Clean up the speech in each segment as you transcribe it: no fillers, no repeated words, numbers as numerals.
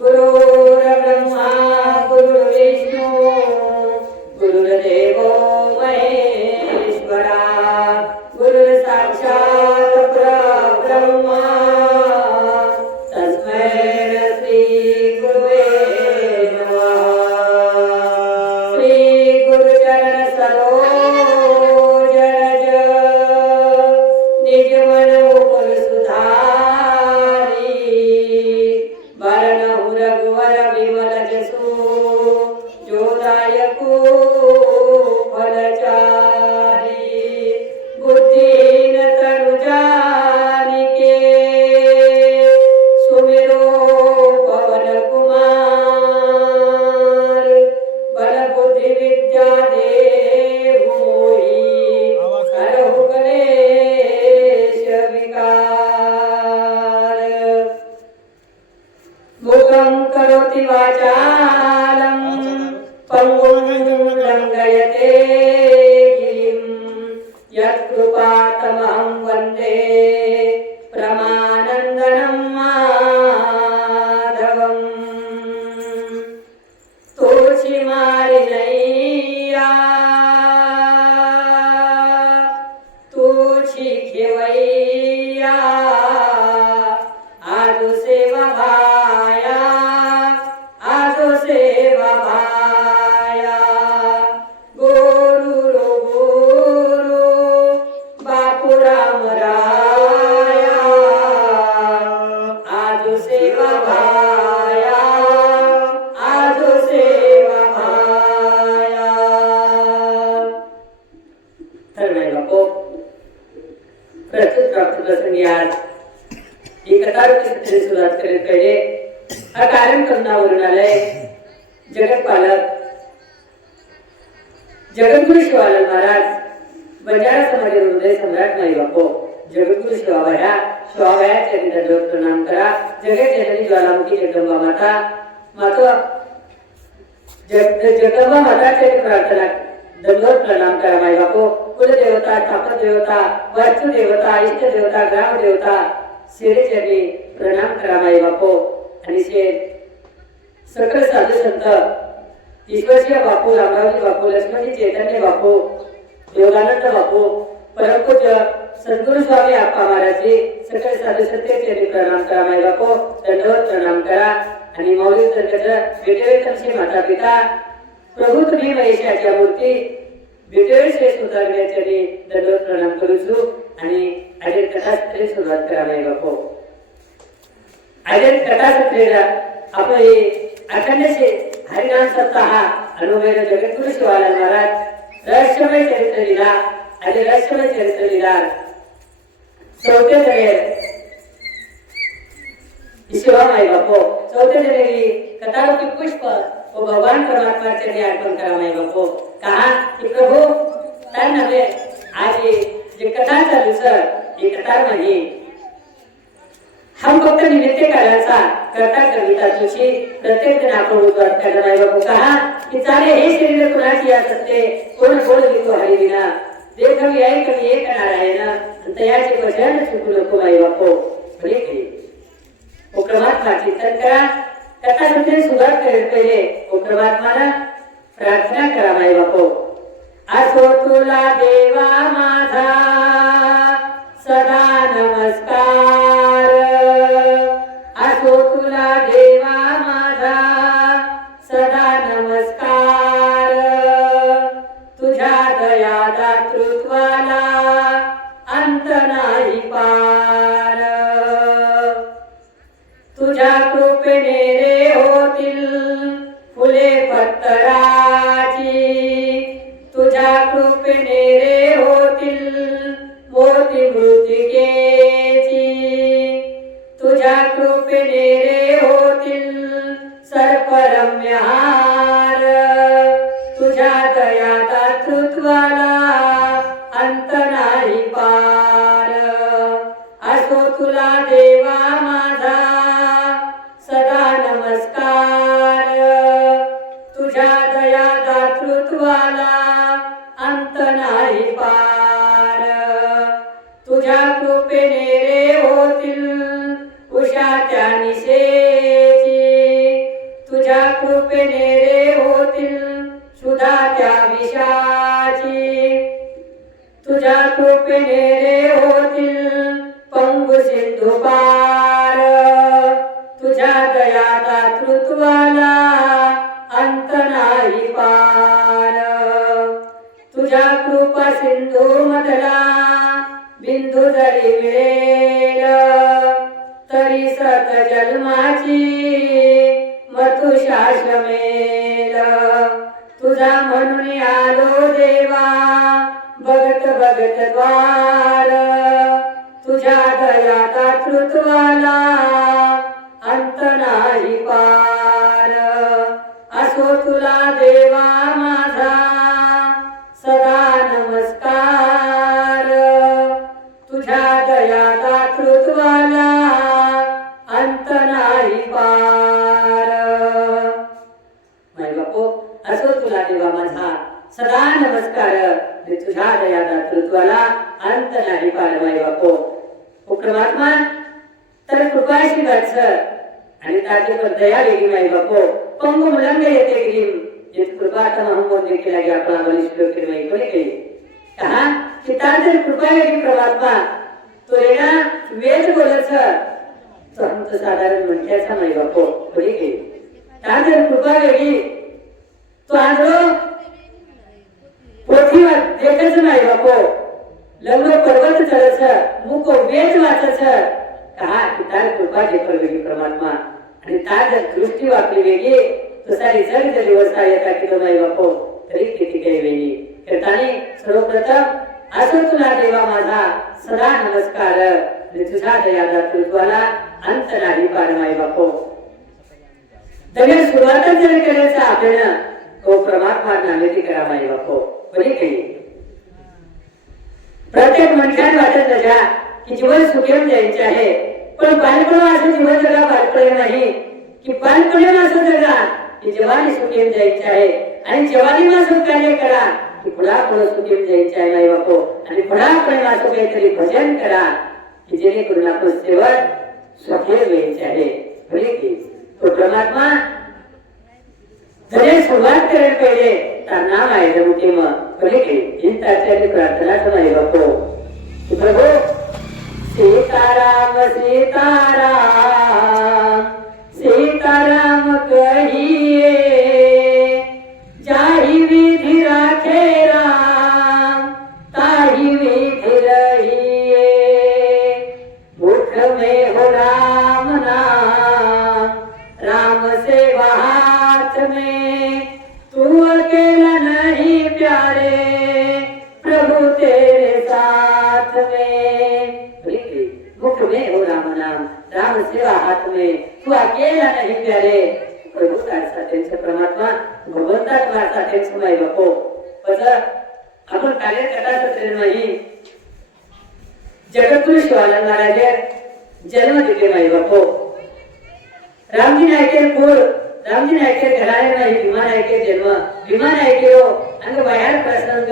गुरुर्ब्रह्मा गुरुर्विष्णू गुरुर्देवो महेश्वरा गुरुर्साक्षात् परब्रह्मा तस्मै श्री गुरुवे नमः. श्री गुरुचरण सरोज रज निज मन मुकुर सुधारी वरनहु रघुवर विमल जसु जो दायको फलचारी बुद्धिहीन तनु जानिके सुमिरो पवन कुमार बल बुद्धि विद्या देहु मोहि करहु कलेश विकार. मूकं करोति वाचालं पंगुं लङ्घयते गिरिं यत्कृपातमहं वन्दे परमानन्दं माधवम्. तुळशी मारी नैया तुळशी खेवैया आजो सेवा भाया आजो सेवा भाया गुरु गुरु बापू राम राया आजो सेवा भाया आजो सेवा भाया. तर नाही बापू प्रस्तुत प्राप्त प्रसंगी आज ही कथा चित्रे सुरुवात करीत पहिले हा कार्यक्रमावरून आलाय जगतपालक जगद्गुरु शिवानंद महाराज बंजारा समाज हृदय सम्राट नाही बापू जगद्गुरु शिवाबाया चरित्र प्रणाम करा. जगत जननी ज्वालामुखी जगदंबा माता जगदंबा माताचे प्रार्थना दंडवत प्रणाम करा माई बापू. कुलदेवता स्थापन देवता वास्तु देवता इष्ट देवता ग्राम देवता शिरेचरणी प्रणाम करा माई बापू. आणि सकल साधू संत ईश्वरसिंह बापू रामरावजी बापू लक्ष्मणजी चैतन्य बापू योगानंद बापू परमपूज्य सद्गुरु स्वामी आप्पा महाराजजी सकल साधू संतांचे प्रणाम करा माई बापू. दंडवत प्रणाम करा. आणि मौली विठ्ठल माता पिता प्रभू तुम्ही महेशाच्या मूर्ती विठ्ठल श्री सुधारण्याचे दंडवत प्रणाम करूचू. आणि आजर कथासत्रे सुरुवात करा माई बापू. आजर कथासत्रेला आपण अखंडशे हरिनाम सप्ताह अनुमेय जगद्गुरु शिवानंद महाराज रहस्यमय चरित्र लीला आणि रहस्यमय चरित्र लीला चौथे जगे शिवा माई बापू. चौथे जगे कथारूपी पुष्प वो भगवान परमात्मा चरणी अर्पण करा माई बापू. कहा की प्रभू काय नव्हे आज जे कथा चालू सर ही कथा म्हणजे हम फक्त निमित्त काळाचा करता कविता तुझी प्रत्येक जण आपण उद्धार करणार आहे बापू. कहा की चाले हे शरीर कुणाची यात असते कोण बोल लिखो हरी विना देख कमी आहे कमी एक नारायण तयाचे वचन चुकू नको माई बापू. बरे केली ओ परमात्मा चिंतन करा. कथा सुद्धा सुरुवात करेल पहिले ओ परमात्माला प्रार्थना करा माई बापू. असो तुला देवा माझा सदा नमस्कार असो तुला देवा माझा सदा नमस्कार तुझ्या दया दातृत्वाला अंत नाही पार तुझ्या कृपेने रे होतील फुले पत्तराची तुझ्या कृपेने रे होतील मोती मृतिकेची तुझ्या कृपेने रे होतील सर्परम्य हार तुझ्या दया दातृत्वाला अंत नाही पार असो तुला देवा माझा सदा नमस्कार तुझ्या दया दातृत्वाला अंत नाही पार तुझ्या कृपेने रे होतील उषा त्या निशे माझी मतुशाश्वमेल तुझा म्हणून आलो देवा बघत बघत द्वार तुझ्या दया दातृत्वाला अंत नाही पार असो तुला देवा माझा सदा नमस्कार तुझ्या दया दातृत्वाला अंत नाही पार माय बापू असो तुला देवा माझा सदा नमस्कार तुझ्या दया दातृत्वाला अंत नाही पार माय बापू ओ परमात्मा तर कृपाशी वाच आणि तात्यावर दया वेगळी माय बापू पंग मुलंग येते गिरीम जित कृपा तम हम देखील लागे आपला बलिष्ठ केले माई कोणी केली कहा की तात्या कृपा वेगळी परमात्मा तो रेना वेद बोलच तो हम तो साधारण म्हणण्याचा माई बापू कोणी केली तात्या कृपा वेगळी तो आंधळो पृथ्वीवर देखच माई बापू लग्न पर्वत चढच मुको वेद वाचच कहा की तार कृपा जे वेगळी परमात्मा आणि तार दृष्टी वापली वेगळी तो सारी जग जरी वर्षा येता किलो माई बापू तरी किती काही वेगळी करतानी सर्वप्रथम असो तुला देवा माझा सदा नमस्कार आणि तुझ्या दया दातृत्वाला अंत नाही पार माई बापू तरी सुरुवातच जरी करायचं आपल्याला तो परमात्मा नामेती करा माई बापू कोणी केली प्रत्येक मनुष्याला वाटत नजा की जीवन सुखी जायचे आहे पण बालपण असं जीवन जगा बालपण नाही की बालपण असं जगा की जवानी सुखी जायचे आहे आणि जवानी मासून कार्य करा की पुढा पुढे सुखी जायचे आहे माई बापू आणि पुढा पुढे मासू काहीतरी भजन करा की जेणेकरून आपण शेवट सुखी व्हायचे आहे बोले की तो परमात्मा जरी सुरुवात करायला पहिले तर नाम आहे जमुके मग बोले की चिंताची प्रार्थना माई बापू प्रभू सीताराम सीताराम सीताराम कहिए जाहि विधि राखे राम ताहि विधि रहिए मुख में हो राम नाम राम सेवा हाथ में तू अकेला नहीं प्यारे प्रभु तेरे साथ में मुख में हो राम नाम राम सेवा हाथ में तू अकेला नहीं प्यारे प्रभु त्यांचे परमात्मा भगवंता वारसा त्यांचे माई बापू आपण कार्य करता ट्रेन नाही जगद्गुरु शिवानंद महाराज जन्म दिले माई बापू रामजी नायकेर घराणे नाही भीमा नायकेर जन्म भीमा नायकेरो अंग वयार प्रसंग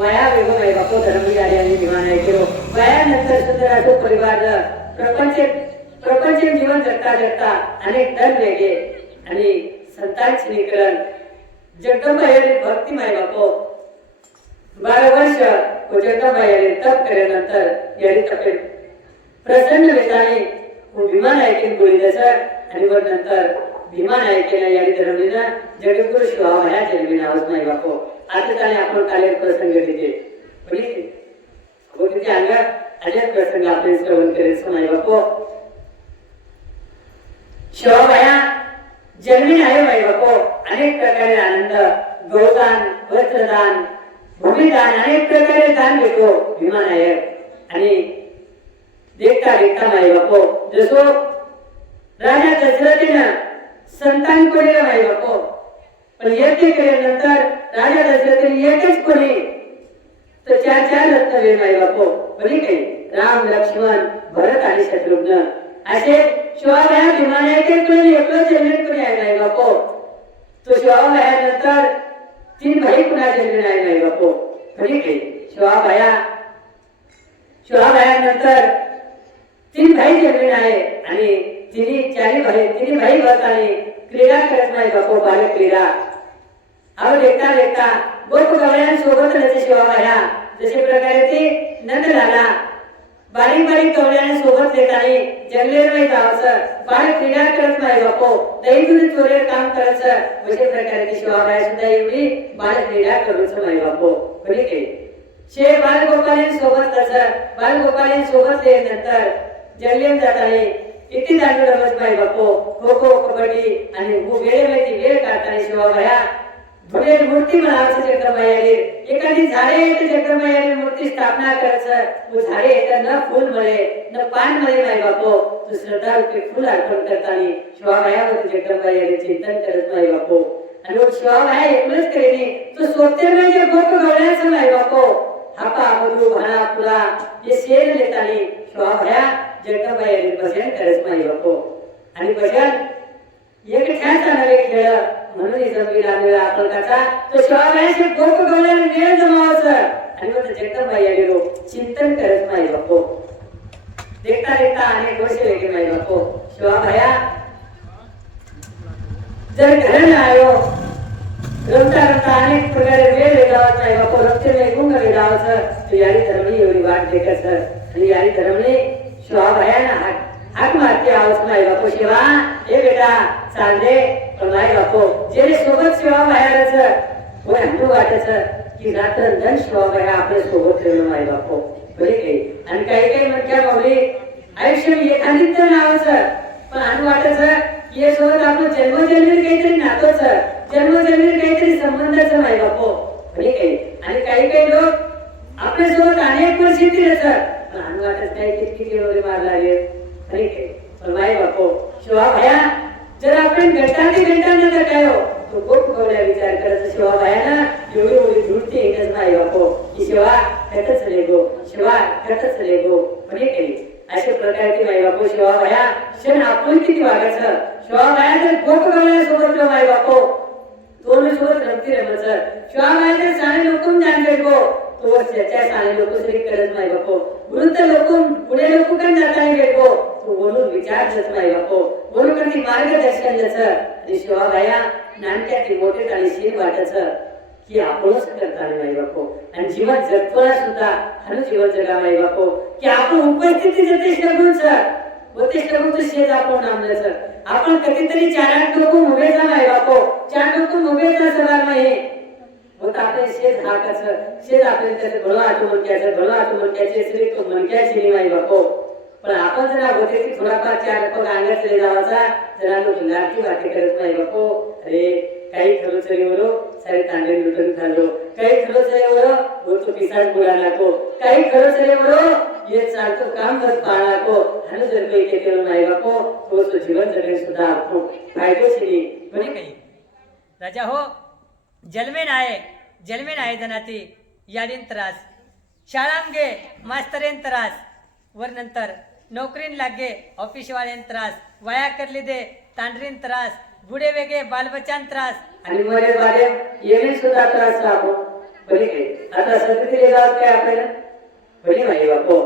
वया वेगो माई बापू धर्मी आले आणि भीमा नायकेरो वया नंतर सुंदर असो परिवार प्रपंच जीवन जगता जगता अनेक धन वेगे आणि संतांची निकरण जगदंबा याने भक्ती माई बापू 12 वर्ष जगदंबा याने तप केल्यानंतर याने तपे प्रसन्न वेताने भीमा नायकेन गोळी दस आणि वर नंतर भीमा नायकेने याने धर्मीनं जगद्गुरु शिवावा ह्या जन्मी नावच माई बापू आता त्याने आपण कार्य प्रसंग दिले तिथे अंग अनेक प्रसंग आपण श्रवण करेल माई बापू शिवाबाया जन्मी आहे माई बापू अनेक प्रकारे आनंद गौदान वस्त्रदान भूमिदान अनेक प्रकारे दान देतो भीमा नायक आणि देखता देखता माई बापू जसो राजा दशरथीनं संतान कोणी माई बापू पण यज्ञ केल्यानंतर राजा दशरथीने एकच कोणी तर चार रत्न वेळ माई बापू बरी काही राम लक्ष्मण भरत आणि शत्रुघ्न असे शिवाबाया भीमानायके कोणी एकच जन्म कोणी आहे माई बापू तो शिवाबायानंतर 3 भाई पुन्हा जन्म आहे माई बापू बरी काही शिवाबायानंतर 3 भाई जन्म आहे आणि तिन्ही भाई भरताने क्रीडा करत नाही बापू बाल क्रीडा अहो देखता गोप गवळ्यांसोबत रचे शिवाबाया जसे प्रकारे ते नंद झाला बारीक गवळ्यांसोबत येतानी जंगलेर नाही जावसं बाल क्रीडा करत नाही बापू दैनंदिन चोरेर काम करत अशा प्रकारे ती शिवाबाया सुद्धा एवढी बाल क्रीडा करूच नाही बापू बरी काही शे बालगोपालींसोबत नंतर जंगलेत जातानी इथे दांडू रमत नाही बापू खो कबड्डी आणि वेळेवरती वेळ काढताना शिवाबाया धुळे मूर्ती म्हणावं जगदंबाई एखादी झाडे तर जगदंबाई मूर्ती स्थापना करायचं झाडे तर न फूल मिळे न पान मिळे नाही बापो तू श्रद्धा रूपी फूल अर्पण करताना शिवाबायावरती जगदंबाई चिंतन करत नाही बापो आणि मग शिवाबाया एकच करेनी तू सोते म्हणजे गोप गवळ्याचं नाही बापो हापा बंधू भाना पुरा हे शेर लेतानी शिवाबाया जगदंबाई भजन करत नाही बापो आणि भजन एक ठ्याचा नवे खेळ म्हणून जमीला मिळा आपलकाचा तो शिवाबायाचे गोप गवळ्याने वेळ जमावायचं आणि मग जगदंबाई आलेलो चिंतन करत नाही बापो देखता देखता अनेक वर्ष वेगळे नाही बापो शिवाबाया जर घराने आयो रमता रमता अनेक प्रकारे वेळ वेगळावत नाही बापो रमते नाही गुंग वेगळावचं तर यारी धर्मणी एवढी वाट देखत सर आणि यारी धर्मणी शिवाबायाना हाक मारते आवाज नाही बापो शिवा हे बेटा चांदे पण नाही बापो जे सोबत शिवाबायाच होय हंडू वाटच की रात्र धन शिवाबाया आपल्या सोबत ठेवलं नाही बापो बरे काही आणि काही काही म्हणत्या माऊली आयुष्य एखादीच तर नावाचं पण हंडू वाटच ये सोबत आपलं जन्मजन्मी काहीतरी नातोच जन्मजन्मी काहीतरी संबंधाच नाही बापो बरे काही आणि काही काही लोक आपल्या सोबत अनेक वर्ष येतील पण हंडू वाटच काही किती वगैरे मार लागले बरे काही पण नाही बापो शिवाबाया जर आपण घंटांनी घंटांना जर काय हो तो गोप गवळ्या विचार करायचा शिवाबायानं एवढी एवढी धुळती एकच नाही बापो की शिवा कटच लेगो शिवा कटच लेगो म्हणजे काही अशा प्रकारची माई बापो शिवाबाया क्षण आपण किती वागायचं शिवाबाया जर गोप गवळ्या सोबत माई बापो दोन सोबत रमती रमच शिवाबाया जर सारे लोकून जाण गो तो त्याच्या सारे लोक तरी करत नाही बापो वृद्ध लोकून पुढे लोक पण जाताना गेलो तो बोलून विचार देत नाही बापो बोलून कधी मार्गदर्शन द्यायचं आणि शिवाबाया नानक्याची मोठे आणि शीर वाटायचं की आपणच करताना नाही बापो आणि जीवन जगतोना सुद्धा हनु जीवन जगा नाही बापो की आपण उपस्थिती जतेश लागून सर वतेश लागून तो शेज आपण नामलं सर आपण कधीतरी 4-8 लोक उभे जा नाही बापो 4 लोक उभे जा सगळं नाही होत आपले शेज हाकाचं शेज आपल्याला त्याचं भळं आठवून म्हणक्याचे श्री तो म्हणक्याची नाही बापो पण आपण जरा होते की थोडाफार 4 पग अंगात चले जावाचा जरा लोक लाठी वाटे करत नाही बापो अरे काही खरो चरीवरो सारे तांडे लुटून खाल्लो काही खरो चरीवरो वो तो पिसाच बुला नाको काही खरो चरीवरो ये चालतो काम कर पाळाको हनु जर काही केले नाही बापो तो जीवन जगणे सुद्धा आपण फायदेशीर म्हणे काही राजा हो जलमेन आहे जनाती याडीन त्रास शाळाम गे मास्तरेन त्रास वर नंतर नोकरीन लागे ऑफिस वालेन त्रास वया करली दे तांडरीन त्रास बुडे वेगे बालबच्चान त्रास आणि मरे बाले येणे सुद्धा त्रास आपण बरे काही आता सत्य जात काय आपल्याला बरे माही बापो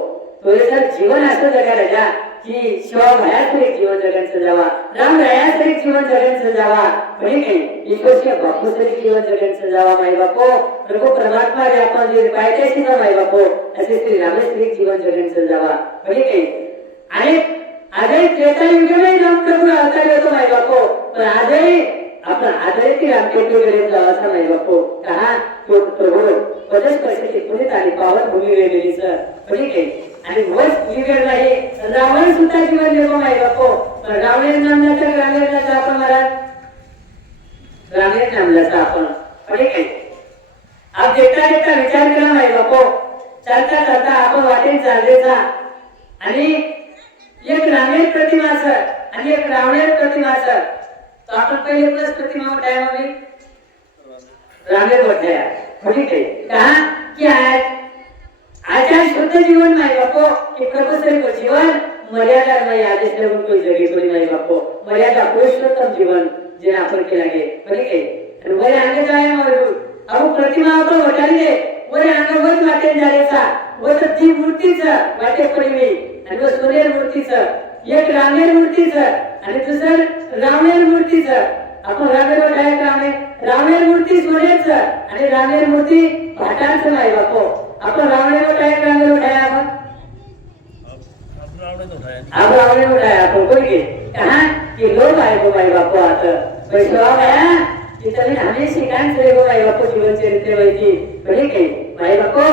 तो जर जीवन असं जगायला जा की शिवाबायातरी जीवन जगायचं जावा राम रायातरी जीवन जगायचं जावा बरे काही ईश्वरच्या बापूतरी जीवन जगायचं जावा माई बापो प्रभू परमात्मा रे आपण जे पाहिजेशी ना माई बापो असे श्री रामेश्वरी जीवन जगायचं जावा बरे काही आणि आजही त्रेतायुगेमध्ये राम प्रभू अवतार होतो माई बापो पण आजही आपण आजही रामटेकडे जावाचा माई बापो कहा तो प्रभू पदच परिस्थिती पुढे आली पावन भूमी वेगळी सर बरे काही आणि वस बिघडला हे रावण सुद्धा जीवन निर्माण आहे बापो रावण नामल्याचा ग्रामीणचा आपण महाराज ग्रामीण नामल्याचा आपण पण काय आप देखता देखता विचार केला नाही बापो चालता चालता आपण वाटेत चाललेचा आणि एक ग्रामीण प्रतिमाचं आणि एक रावण प्रतिमाचं तो आपण पहिले प्लस प्रतिमा उठाया आम्ही रावण उठाया म्हणजे काय कहा की आचार शुद्ध जीवन नाही बापो की प्रभुश्री को जीवन मर्यादा नाही आदेश लागून कोई जगी कोणी नाही बापो मर्यादा पुरुषोत्तम जीवन जे आपण केला गे बरे काही आणि वरे अंग जाय मारू अहो प्रतिमा आपण वटाली दे वरे अंग वर वाटे जायचा व तर ती मूर्तीचं वाटे पडवी आणि व सोनेर मूर्तीचं एक रामेर मूर्तीचं आणि दुसरं रावणेर मूर्तीचं आपण रामेर काय रामे रामेर मूर्ती सोन्याचं आणि रामेर मूर्ती भाटाचं नाही बापो आपण रावणे उठाया रावणे उठाया आप रावणे उठाया आपण कोई के कहा कि लोग आए गो भाई बापू आता पैसा आया कि तभी हमें शिकायत करे गो भाई बापू जीवन चरित्र वही बड़े के भाई बापू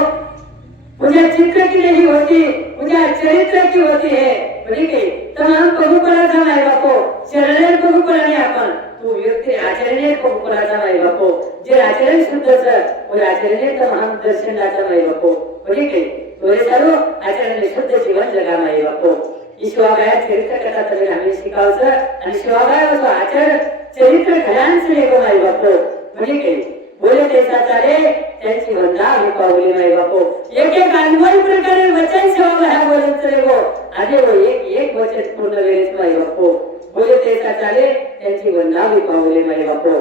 पूजा चित्र की नहीं होती पूजा चरित्र की होती है म्हणजे काय तर हम पगुपराचा माय बापो शरणे पगुपराने आपण तू व्यक्ती आचरणे पगुपराचा माय बापो जे आचरण शुद्धच व आचरणे तर हम दर्शनाचा माय बापो म्हणजे काय तोरे सर्व आचरणे शुद्ध जीवन जगा माय बापो शिवाबाया चरित्र कथा तरी आम्ही शिकावचं आणि शिवाबाया असं आचरण चरित्र घरांचं एक माय बापो म्हणजे काय बोले तेसा चाले त्यांची वंदा आम्ही पावली माय बापो एक एक अनमोल प्रकारे वचन शिवाबाया बोलत रे गो आधी वो एक वचन पूर्ण वेळेस माय बापो बोले तेसा चाले त्यांची वंदा आम्ही पावली माय बापो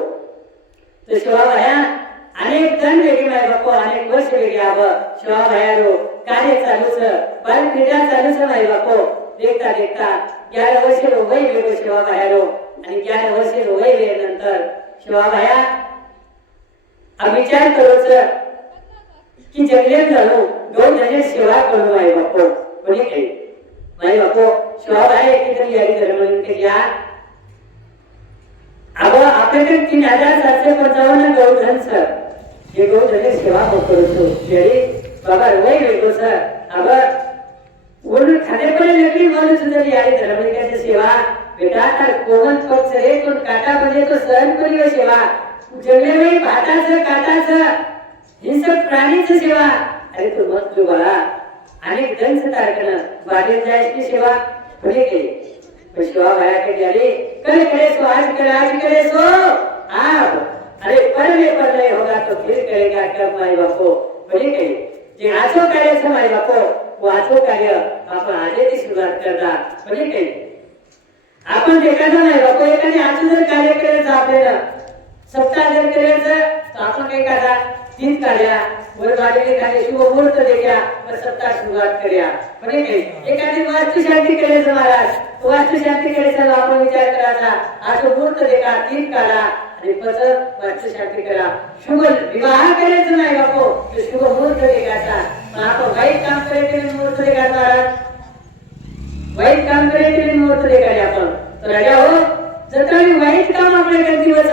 तर शिवाबाया अनेक जण वेगळे माय बापो अनेक वर्ष वेगळे आव शिवाबाया रो कार्य चालूच पण क्रीडा चालूच माय बापो देखता देखता 11 वर्ष वय वेगळं शिवाबाया रो आणि 11 वर्ष वय वेळेनंतर शिवाबाया विचार करूच की जंगलेत झालो दोन जणे सेवा करू माय बापो कोणी काही माय बापो शिवाबाया एकीतरी यारी धर्म केल्या अब आपल्याकडे 3755 गौधन सर हे गौधन सेवा करू जरी बाबा वय वेगळं सर अब वरून खानेपणे लकडी माणूस सुद्धा यारी धर्मनिकाची सेवा बेटा तर कोण पक्ष रे कोण काटा बने तो सहन करियो सेवा जंगले भाताचं काटाचं हिंसक प्राणीचं सेवा अरे तू मत जो बाळा अनेक दंस तारकन बाहेर जायची सेवा पुढे केली शिवा बाया के गेली करे सो आज करे सो आप अरे परले परले होगा तो फिर करेगा कब माय बापो पुढे केली जे आचो कार्य माय बापो वाचो कार्य आपण आजची सुरुवात करता म्हणजे काही आपण देखायचं नाही बापू एखादी आजू जर कार्य करायचं आपल्याला सप्ताह जर करायचं तर आपण काय करा 3 कार्या वर गाडीने खाली शुभ मुहूर्त देखा व सप्ताह सुरुवात करूया म्हणजे काही एखादी वास्तुशांती करायचं महाराज वास्तुशांती करायचं आपण विचार करायचा आज मुहूर्त देखा 3 काढा आणि पसर वास्तुशांती करा शुभ विवाह करायचं नाही बापू तो शुभ मुहूर्त देखायचा आपण वाईट काम करायचं मुहूर्त देखायचा महाराज वाईट काम करायचं मुहूर्त देखायचे आपण तर राजा हो जर काही वाईट काम आपल्याकडे दिवस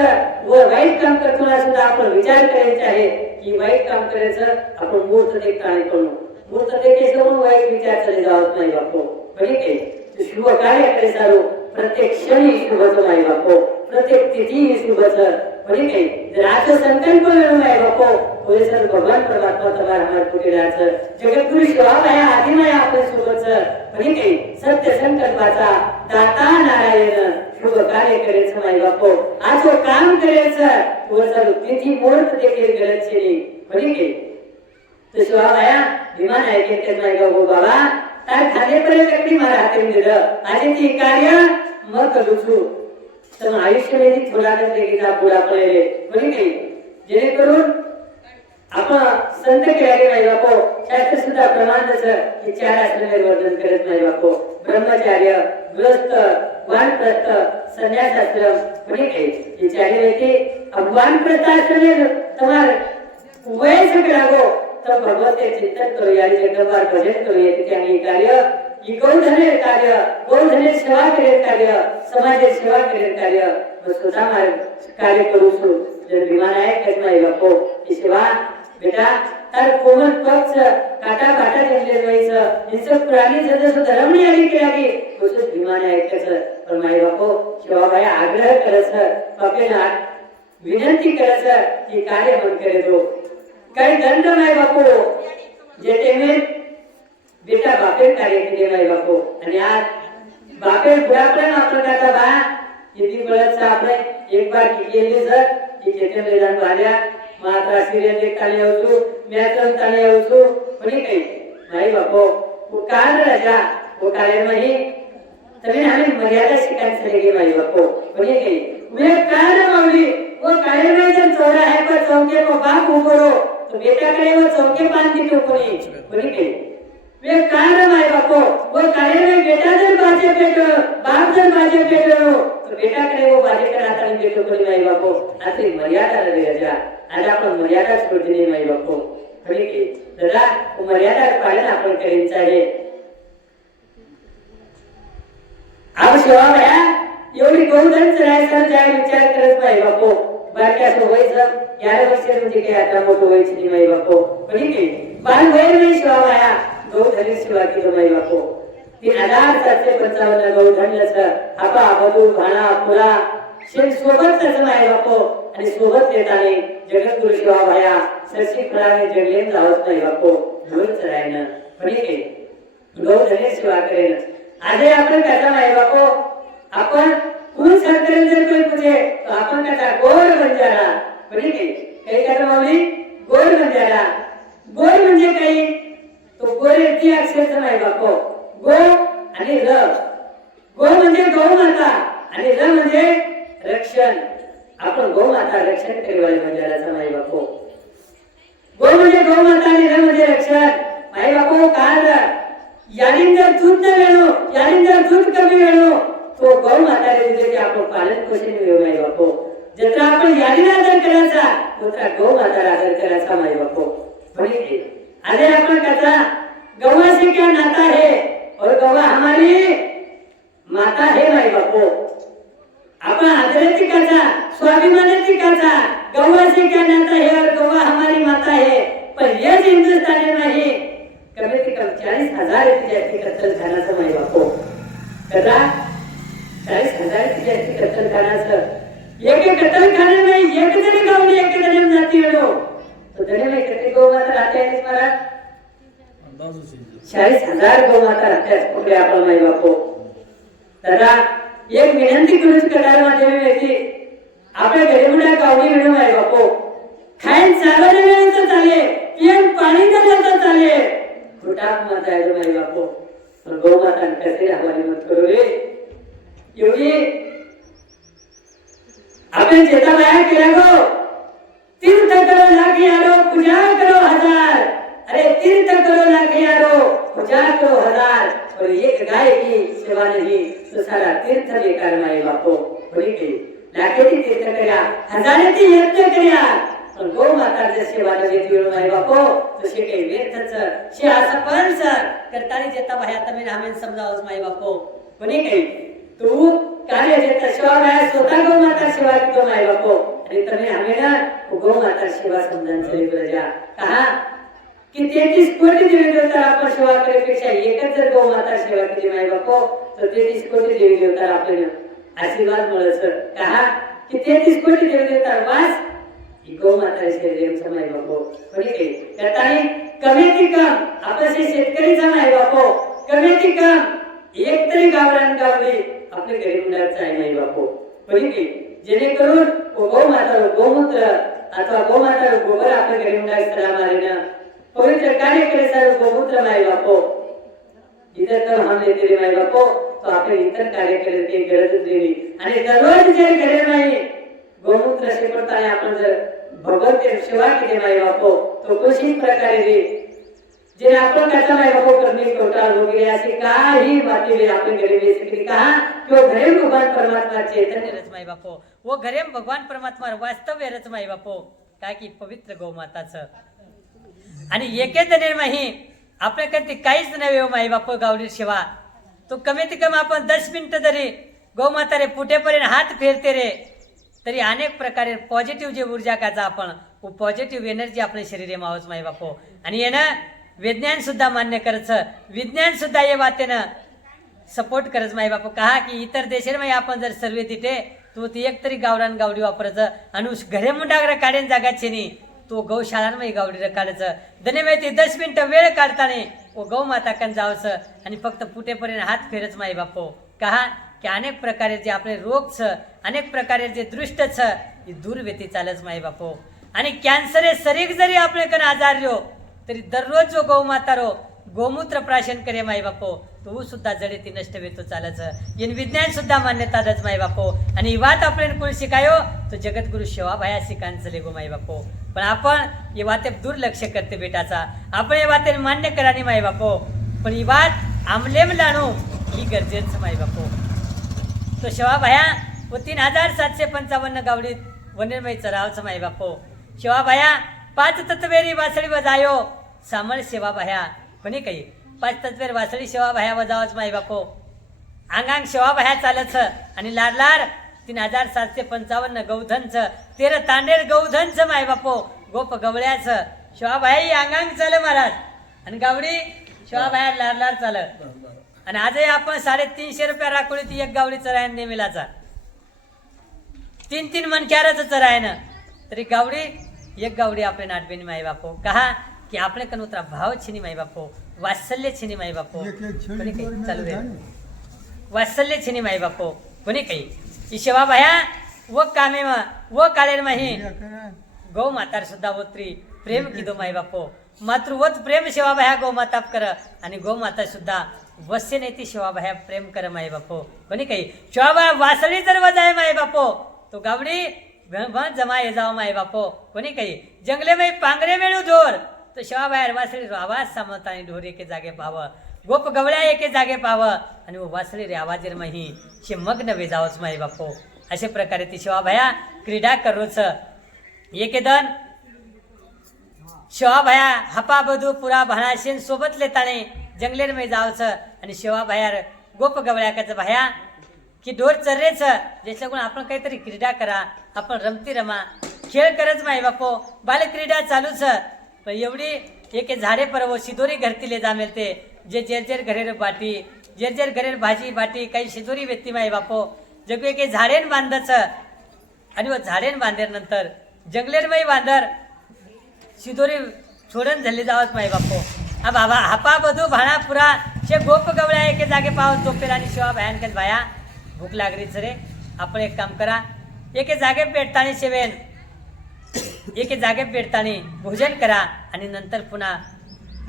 व वाईट काम करताना सुद्धा आपण विचार करायचा आहे की वाईट काम करायचं आपण मुहूर्त देखता नाही करू मुहूर्त देखायचं वाईट विचार चले जावत नाही बापू म्हणजे शुभ कार्य करे सारो प्रत्येक क्षणी शुभच नाही बापू प्रत्येक तिथी शुभच म्हणजे काही जर आज संकल्प मिळून आहे बापू होय सर भगवान परमात्मा तुम्हाला हमार पुढेराचं जगद्गुरु शिवाबाया आदिमाया आपण सोबतच म्हणजे काही सत्य संकल्पाचा दाता नारायण शुभ कार्य करायचं माय बापू आज काम करायचं वर सर तिथी मुहूर्त देखील गरज नाही म्हणजे काही तर शिवाबाया विमान ऐकत नाही गो बाबा तार खानेपर्यंत कधी मला हातून दिलं आणि ती कार्य मग करूचू तर आयुष्यामध्ये थोडा देखील पुढा पडलेले म्हणजे काही जेणेकरून आपण संत केले नाही बापो शास्त्र सुद्धा प्रमाणच की 4 आश्रम वर्णन करत नाही बापो ब्रह्मचार्य गृहस्थ वानप्रस्थ संन्यास आश्रम म्हणजे काही हे 4 व्यक्ती वानप्रस्थ आश्रम तुम्हाला वय सगळा गो तर भगवते चिंतन करूया आणि जगभर भजन करूया त्याने कार्य ही गौधने कार्य गौधने सेवा करेल कार्य समाजाची सेवा करेल कार्य व स्वतः कार्य करू जर विमान आहे करत नाही बापो ही सेवा बेटा तर कोमल पक्ष काटा काटा जमले व्हायचं हिंसक प्राणी जसं धर्म यादी केला की तसंच विमान ऐकायचं पण माय बापो शिवाबाया आग्रह करायचं बापेला विनंती करायचं की कार्य बंद करेतो काही दंड नाही बापू जे टेमे बेटा बापेर कार्य केले नाही बापू आणि आज बापेर बुढापण आपण करता बा किती बळच आपण एक बार केली सर की केते मैदान भाड्या मात्रा सिरियल देखताने होतो मॅच रमताने होतो म्हणजे काही नाही बापू वो काल राजा वो कार्य नाही तभी हमें मर्यादा शिकायचं चलेगी भाई बापू म्हणजे काही मैं कार्य मावली वो कार्य में जब चौरा है पर चौके को बाप ऊपरो तो बेटा करे वो चौके बांधती तो कोणी म्हणजे काही वे कार्य माय बापो वो कार्य में बेटा जन बाजे पेटो बाप जन बाजे पेटो तो बेटा करे वो बाजे कराता नहीं बेटो कोणी माय बापो आती मर्यादा रहे जा आज आपण मर्यादा सोडली माय बापो म्हणजे की दादा वो मर्यादा पालन आपण करायचं आहे अब शिवाबाया एवढी गौधन राहायचं त्या विचार करत माय बापो बारक्या सोयचं 11 वर्ष म्हणजे काय आता मोठं व्हायचं नाही माय बापो म्हणजे की बाल वय नाही शिवाबाया गौधनी सेवा केली माय बापो 3755 गौधनच आपा बदू भाणा पुरा शेण सोबतच माय बापो आणि सोबत येताने जगद्गुरु शिवाभाया सरशी फळाने जडलेन जावत नाही बापो घेऊनच राहिनं पण हे गौधने सेवा करेन आज आपण कसा माय बापो आपण कोण सरकरेन जर कोणी पूछे तो आपण कसा गोर बंजारा पण हे काही कसा माऊली गोर बंजारा गोर म्हणजे काही तो गोरे ती अक्षरच माय बापो गो आणि र गो म्हणजे गौ माता आणि र म्हणजे रक्षण आपण गौ माता रक्षण करेवाले म्हणजे माई बापो गो म्हणजे गौ माता आणि र म्हणजे रक्षण माई बापो काल यालिंदर दूध न वेणो यालिंदर दूध कमी वेणो तो गौ माता रे दिले आपण पालन पोषण वेव माई बापो जत्रा आपण यालीला आदर करायचा उतरा गौ माता आदर करायचा माई बापो म्हणजे आज आपण कथा गौवा से क्या नाता है और गौवा हमारी माता है माई बापो आपण आदराची कथा स्वाभिमानाची कथा गौवा से क्या नाता है और गौवा हमारी माता है पर यह हिंदुस्तानी नहीं कमी से कम 40,000 जाती कत्तलखाना माई बापो कदा 40,000 जाती कत्तलखाना एक कत्तलखाने में एक जने गावली एक जने जाती है तो जने में कितनी गौ माता रहते हैं महाराज 40,000 गौ माता रहते हैं पुढे आपण माई बापो दादा एक विनंती करूच कटार माध्यमे होती आपल्या गरीबुड्या गावडी मिळून माई बापो खायन चालवणे वेळेचं चाले पियन पाणी देण्याचं चाले कुटाप माता आहे माई बापो पण गौ माता कसे हवाली मत करू रे एवढी आपण जेता बाया केला गो तीर्थ करो लाख यारो पूजा करो हजार अरे तीर्थ करो लाख यारो पूजा करो हजार और एक गाय की सेवा नहीं तो सारा तीर्थ बेकार माई बापो बड़ी की लाखेची तीर्थ करा हजारेची यज्ञ करा पण गौ माता जर सेवा न घेतली माई बापो तसे काही व्यर्थच शे असं पण सर करतानी जेता बाया तुम्ही रामेन समजावच माई बापो कोणी काही तू कार्य जेता सेवा बाया स्वतः गौ माता सेवा कितो माई बापो आणि तुम्ही आम्हाला गौ माता सेवा समजान चली प्रजा कहा कि 33 कोटी देवी देवता आपण सेवा करण्यापेक्षा एकच जर गौ माता सेवा केली माई बापो तर 33 कोटी देवी देवता आपल्याला आशीर्वाद मिळत कहा कि 33 कोटी देवी देवता वास ही गौ माता शरीर माई बापो कोणी काही करतानी कमी ती कम आपले शेतकरीचा माई बापो कमी ती कम एक तरी गावरान गावली आपले गरीबुडाचा आहे माई बापो कोणी काही जेणेकरून गौ माता गोमूत्र अथवा गौ माता गोबर आपल्या गरीबुडाला मारेन पवित्र कार्य करे सर्व गोमूत्र माई बापो इतर तर हमने तेरे माई बापो तो आपण इतर कार्य केले ते गरज देवी आणि दररोज जर घरे नाही गोमूत्र शिपडताना आपण जर भगवंत सेवा केली माई बापो तो कशी प्रकारे दे जे आपण त्याचा माई बापो करणे टोटाल हो गए असे काही बातें आपण गरीबी सकली कहा कि घरे भगवान परमात्मा चैतन्य रच माई बापो वो घरे भगवान परमात्मा वास्तव्य रच माई बापो काय की पवित्र गौ माताचं आणि एके जणेही आपल्याकडे काहीच नव्हे माई बाप गावडी सेवा तो कमीत कमी आपण 10 मिनिटं जरी गौमाता रे पुटेपर्यंत हात फेरते रे तरी अनेक प्रकारे पॉझिटिव्ह जे ऊर्जा काचा आपण पॉझिटिव्ह एनर्जी आपल्या शरीरे मावच माई बापो आणि यानं विज्ञान सुद्धा मान्य करच विज्ञान सुद्धा ये वातेनं सपोर्ट करच माई बापो कहा की इतर देशांमध्ये आपण जर सर्वे तिथे तो ती एक तरी गावरान गावडी वापरायचं आणि घरे मुंडागरा काढेन जागाचे नाही तो गौशाळांमध्ये गावडी काढायचं दने माहिती 10 मिनिटं वेळ काढताने ओ गौ माता कन जावचं आणि फक्त पुटेपर्यंत हात फेरच माई बापो कहा की अनेक प्रकारे जे आपले रोग छ अनेक प्रकारे जे दृष्ट छ ही दूर व्यती चालच माई बापो आणि कॅन्सर शरीर जरी आपले कन आजार रो तरी दररोज जो गौ माता रो गोमूत्र प्राशन करे माई बापो तो सुद्धा जडे ती नष्ट वेतो चालच इन विज्ञान सुद्धा मान्यता दच माई बापो आणि ही बात आपल्याला कोण शिकायो तो जगद्गुरु शिवाभाया शिकान चले गो माई बापो पण आपण ये बाते दुर्लक्ष करते बेटाचा आपण ये बाते मान्य करानी माई बापो पण ही बात आमलेम लाणू ही गरजेचं माई बापो तो शिवाभाया व 3755 गावडीत वनेरमय चरावचं माई बापो शिवाभाया 5 तत्वेरी वासळी वजायो सामळ शिवाभाया कोणी काही 5 तत्वेर वासळी शिवाभाया वजावच माई बापो आंगांग शिवाभाया चालच आणि लाडलार 3755 गौधनच 13 तांडेर गौधनच माय बापो गोप गवळ्याच शिवाभाई अंगांग चाल महाराज आणि गावडी शिवाभाया लारलार चाल आणि आजही आपण 350 रुपया राखोळी ती एक गावडी चरायन नेमिलाचा 3 मनक्यारच चरायन तरी गावडी एक गावडी आपले नाटबेनी माई बापो कहा की आपले कन उतरा भाव छिनी माई बापो वात्सल्य छिनी माई बापो कोणी काही चालू रे वात्सल्य छिनी माई बापो कोणी काही ईशवा बाया व कामे व काळेर माही गौ मातार सुद्धा ओत्री प्रेम किदो माई बापो मातृवत प्रेम सेवा बाया गौ माता कर आणि गौ माता सुद्धा वस्य नाही ती सेवा बाया प्रेम कर माई बापो कोणी काही सेवा बाया वासळी जर वजाय माई बापो तो गावडी जमा ये जाओ माई बापो कोणी काही जंगले में पांगरे मेळू ढोर तो सेवा बाहेर वासळी आवाज सामता आणि ढोर एके जागे पाव गोप गवळ्या एके जागे पाव आणि वासळी रे आवाजेर माही शे मग्न वेजावच माई बापो अशा प्रकारे ती सेवा बाया क्रीडा करूच एकेदन शेवा भाया हपा बधू पुरा भाणाशेन सोबत लेताणे जंगलेर में जावच आणि शेवा भायार गोप गवळ्याकाच भाया की ढोर चर्रेच ज्याच्याकडून आपण काहीतरी क्रीडा करा आपण रमती रमा खेळ करच माई बापो बाल क्रीडा चालूच पण एवढी एके झाडे परवो शिदोरी घरतीले जा मिळते जे जेर घरेर बाटी जेर घरेर भाजी बाटी काही शिदोरी व्यक्ती माई बापो जग एके झाडेन बांधच आणि व झाडेन बांधेर नंतर जंगलेर माई बांधर शिदोरी सोडून झाली जावत माई बापो हा बाबा हापा बधू भाणा पुरा शे गोप गवळ्या एके जागे पावत झोपेल आणि शिवा भयानकच भाया भूक लागलीच रे आपण एक काम करा एके जागे पेटताणी शेवेन एके जागे पेटताणी भोजन करा आणि नंतर पुन्हा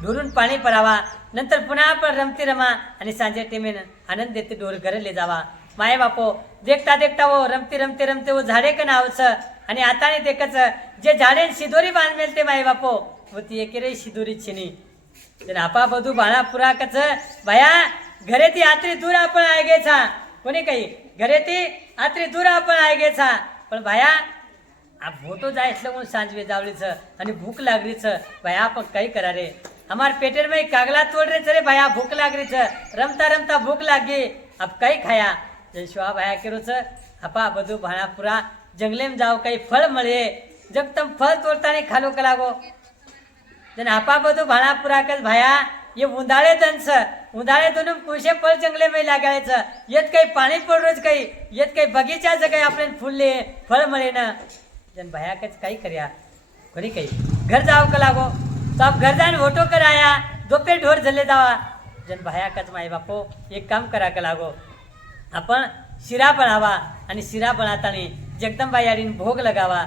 ढोरून पाणी परावा नंतर पुन्हा आपण रमती रमा आणि सांजे टेमेन आनंद देते ढोर घरले जावा माय बापो देखता देखता वो रमते रमते रमते वो झाडे कन आवच आणि आता देखच जे झाडे शिदोरी बांध मेलते माय बापो व ती एकेरे शिदोरी छिनी आपा बधू बाणा पुरा कच भया घरे ती आत्री दूर आपण आय गे छा कोणी काही घरे ती आत्री दूर आपण आय गे छा पण भया आप भोटो जाय म्हणून सांजवे जावळीच आणि भूक लागलीच भया आपण काही करा रे हमार पेटेर में कागला तोड़ रे चले भया भूक लागलीच रमता रमता भूक लागी अब काही खाया जय शिवा भया केरोच हपा बधू भाणा पुरा जंगले में जाओ काही फळ मळे जब तम फळ तोड़ताने खालो कलागो जन आपा बधू भाणा पुरा कस भाया ये उंदाळे दंस उंदाळे दोन कुशे फळ जंगले में लागायच येत काही पाणी पडरोच काही येत काही बगीचा काही आपण फुलले फळ मळे ना जन भाया कच काही कर्या कोणी काही घर जाओ कलागो तो आप घर जान वोटो कराया दोपहर ढोर झले जावा जन भाया कच माई बापो एक काम करा कलागो आपण शिरा बनावा आणि शिरा बनातानी जगदंबा याडीन भोग लगावा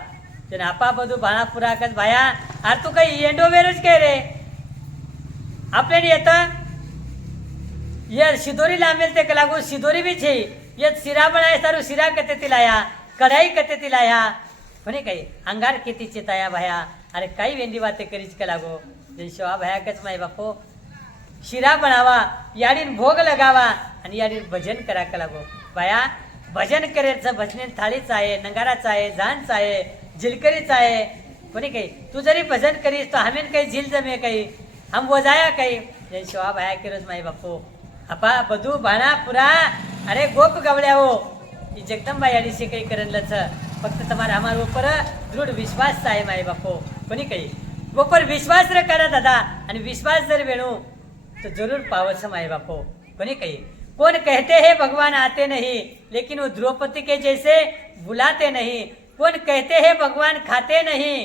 जन आपा बधू भाणा पुरा कच भाया आर तू काही येंडो वेरोच काय रे आपल्याने येतं ये शिदोरी लामेल ते कलागो शिदोरी भी छे ये शिरा बनाय सारू शिरा कते तिलाया कढ़ाई कते तिलाया म्हणे काही अंगार किती चिताया भाया अरे काही वेंडी वाते करीच कलागो जन शिवा भाया कच माई बापो शिरा बनावा याडीन भोग लगावा आणि याडीन भजन करा कलागो भाया भजन करेचं भजने थाळीच आहे नंगाराच आहे झांच आहे झिलकरीच आहे कोणी काही तू जरी भजन करीस तो हमेन काही झील जमे काही हम वजाया काही जय शिवा भाया केरोज माई बापो अपा बधू भाणा पुरा अरे गोप गवळ्या हो जगदंबा याडीशी काही करणलच फक्त तुम्हारा हमारे ऊपर दृढ़ विश्वास आहे माई बापो कोणी काही ऊपर विश्वास रे करा दादा आणि विश्वास जर वेणू तो जरूर पावस माई बापो कोणी काही कौन कहते हैं भगवान आते नहीं लेकिन वो द्रौपदी के जैसे बुलाते नहीं कौन कहते हैं भगवान खाते नहीं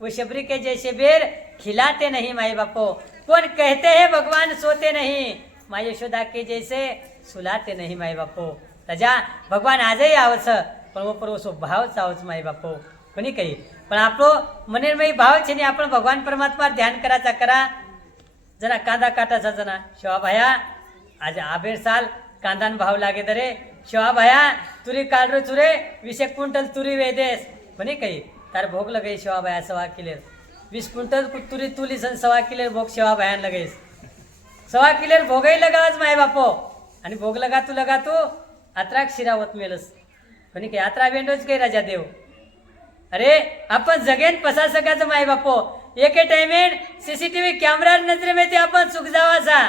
वो शबरी के जैसे बेर खिलाते नहीं माई बापो कौन कहते हैं भगवान सोते नहीं माई यशोदा के जैसे सुलाते नहीं माई बापो तजा भगवान आजही आवच पण वो पर वो भाव चावच माई बापो कोणी काही पण आपलो मनेरमयी भाव छे आपण भगवान परमात्मा ध्यान कराचा करा जरा कांदा काटाचा जना शिवा भाया आज आबेर साल कांदान भाव लागे दरे शिवा भाया तुरी काढरो चुरे 20 क्विंटल तुरी वेदेस म्हणे काही तार भोग लगाई शिवा भाया 1.25 किलो 20 क्विंटल तुरी तुली सन 1.25 किलो भोग शिवा भायान लगाईस 1.25 किलो भोगही लगावच माय बापो आणि भोग लगा तू अत्राक शिरावत मेलस म्हणे काही यात्रा वेंडोच काही राजा देव अरे आपण जगेन पसा सकाचं माय बापो एके टाइमेन सीसीटीव्ही कॅमेरा नजरे में ते आपण चुक जावासा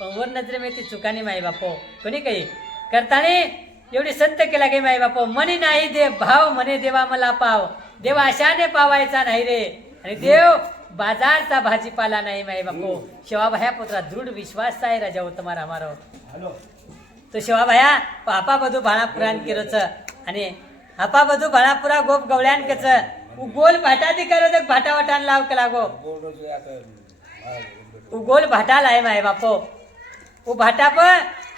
पण वर नजरे में ती चुकानी माय बापो कोणी काही करताने एवढी संत केला गे माय बापो मनी नाही देव भाव म्हणे देवा मला पाव देव आशाने पावायचा नाही रे आणि देव बाजारचा भाजीपाला नाही माई बापो शिवाभाया पुत्रा दृढ विश्वास आहे राजा हो तुम्हाला અમારો तो शिवाभाया पापा બધું ભાણાપુરાન કર્યો છે અને આપા બધું ભાણાપુરા ગોપ ગવળ્યાન કે છે ઉગોલ ભાટાથી કર્યો તો ભાટા વટાન લાવ કે લાગો ઉગોલ ભાટા લાય માય બાપો उ भाटा पर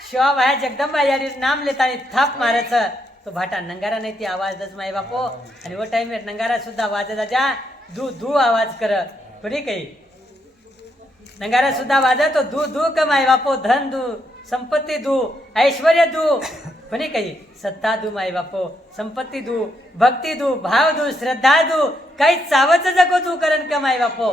शिवाभाया जगदंबा यारी नाम लेता थाप मारे છે तो भाटा नंगारा नाही ती आवाज माय बापो आणि वो टाइम नंगारा सुद्धा वाजत जा धू धू आवाज कर बरी काही नंगारा सुद्धा वाजत तो धू धू कमाय बापो धन दू संपत्ती दू ऐश्वर्य दू कोणी काही सत्ता दू माय बापो संपत्ती दू भक्ती दू भाव दू श्रद्धा दू काही चावच जगो दू करण कमाय बापो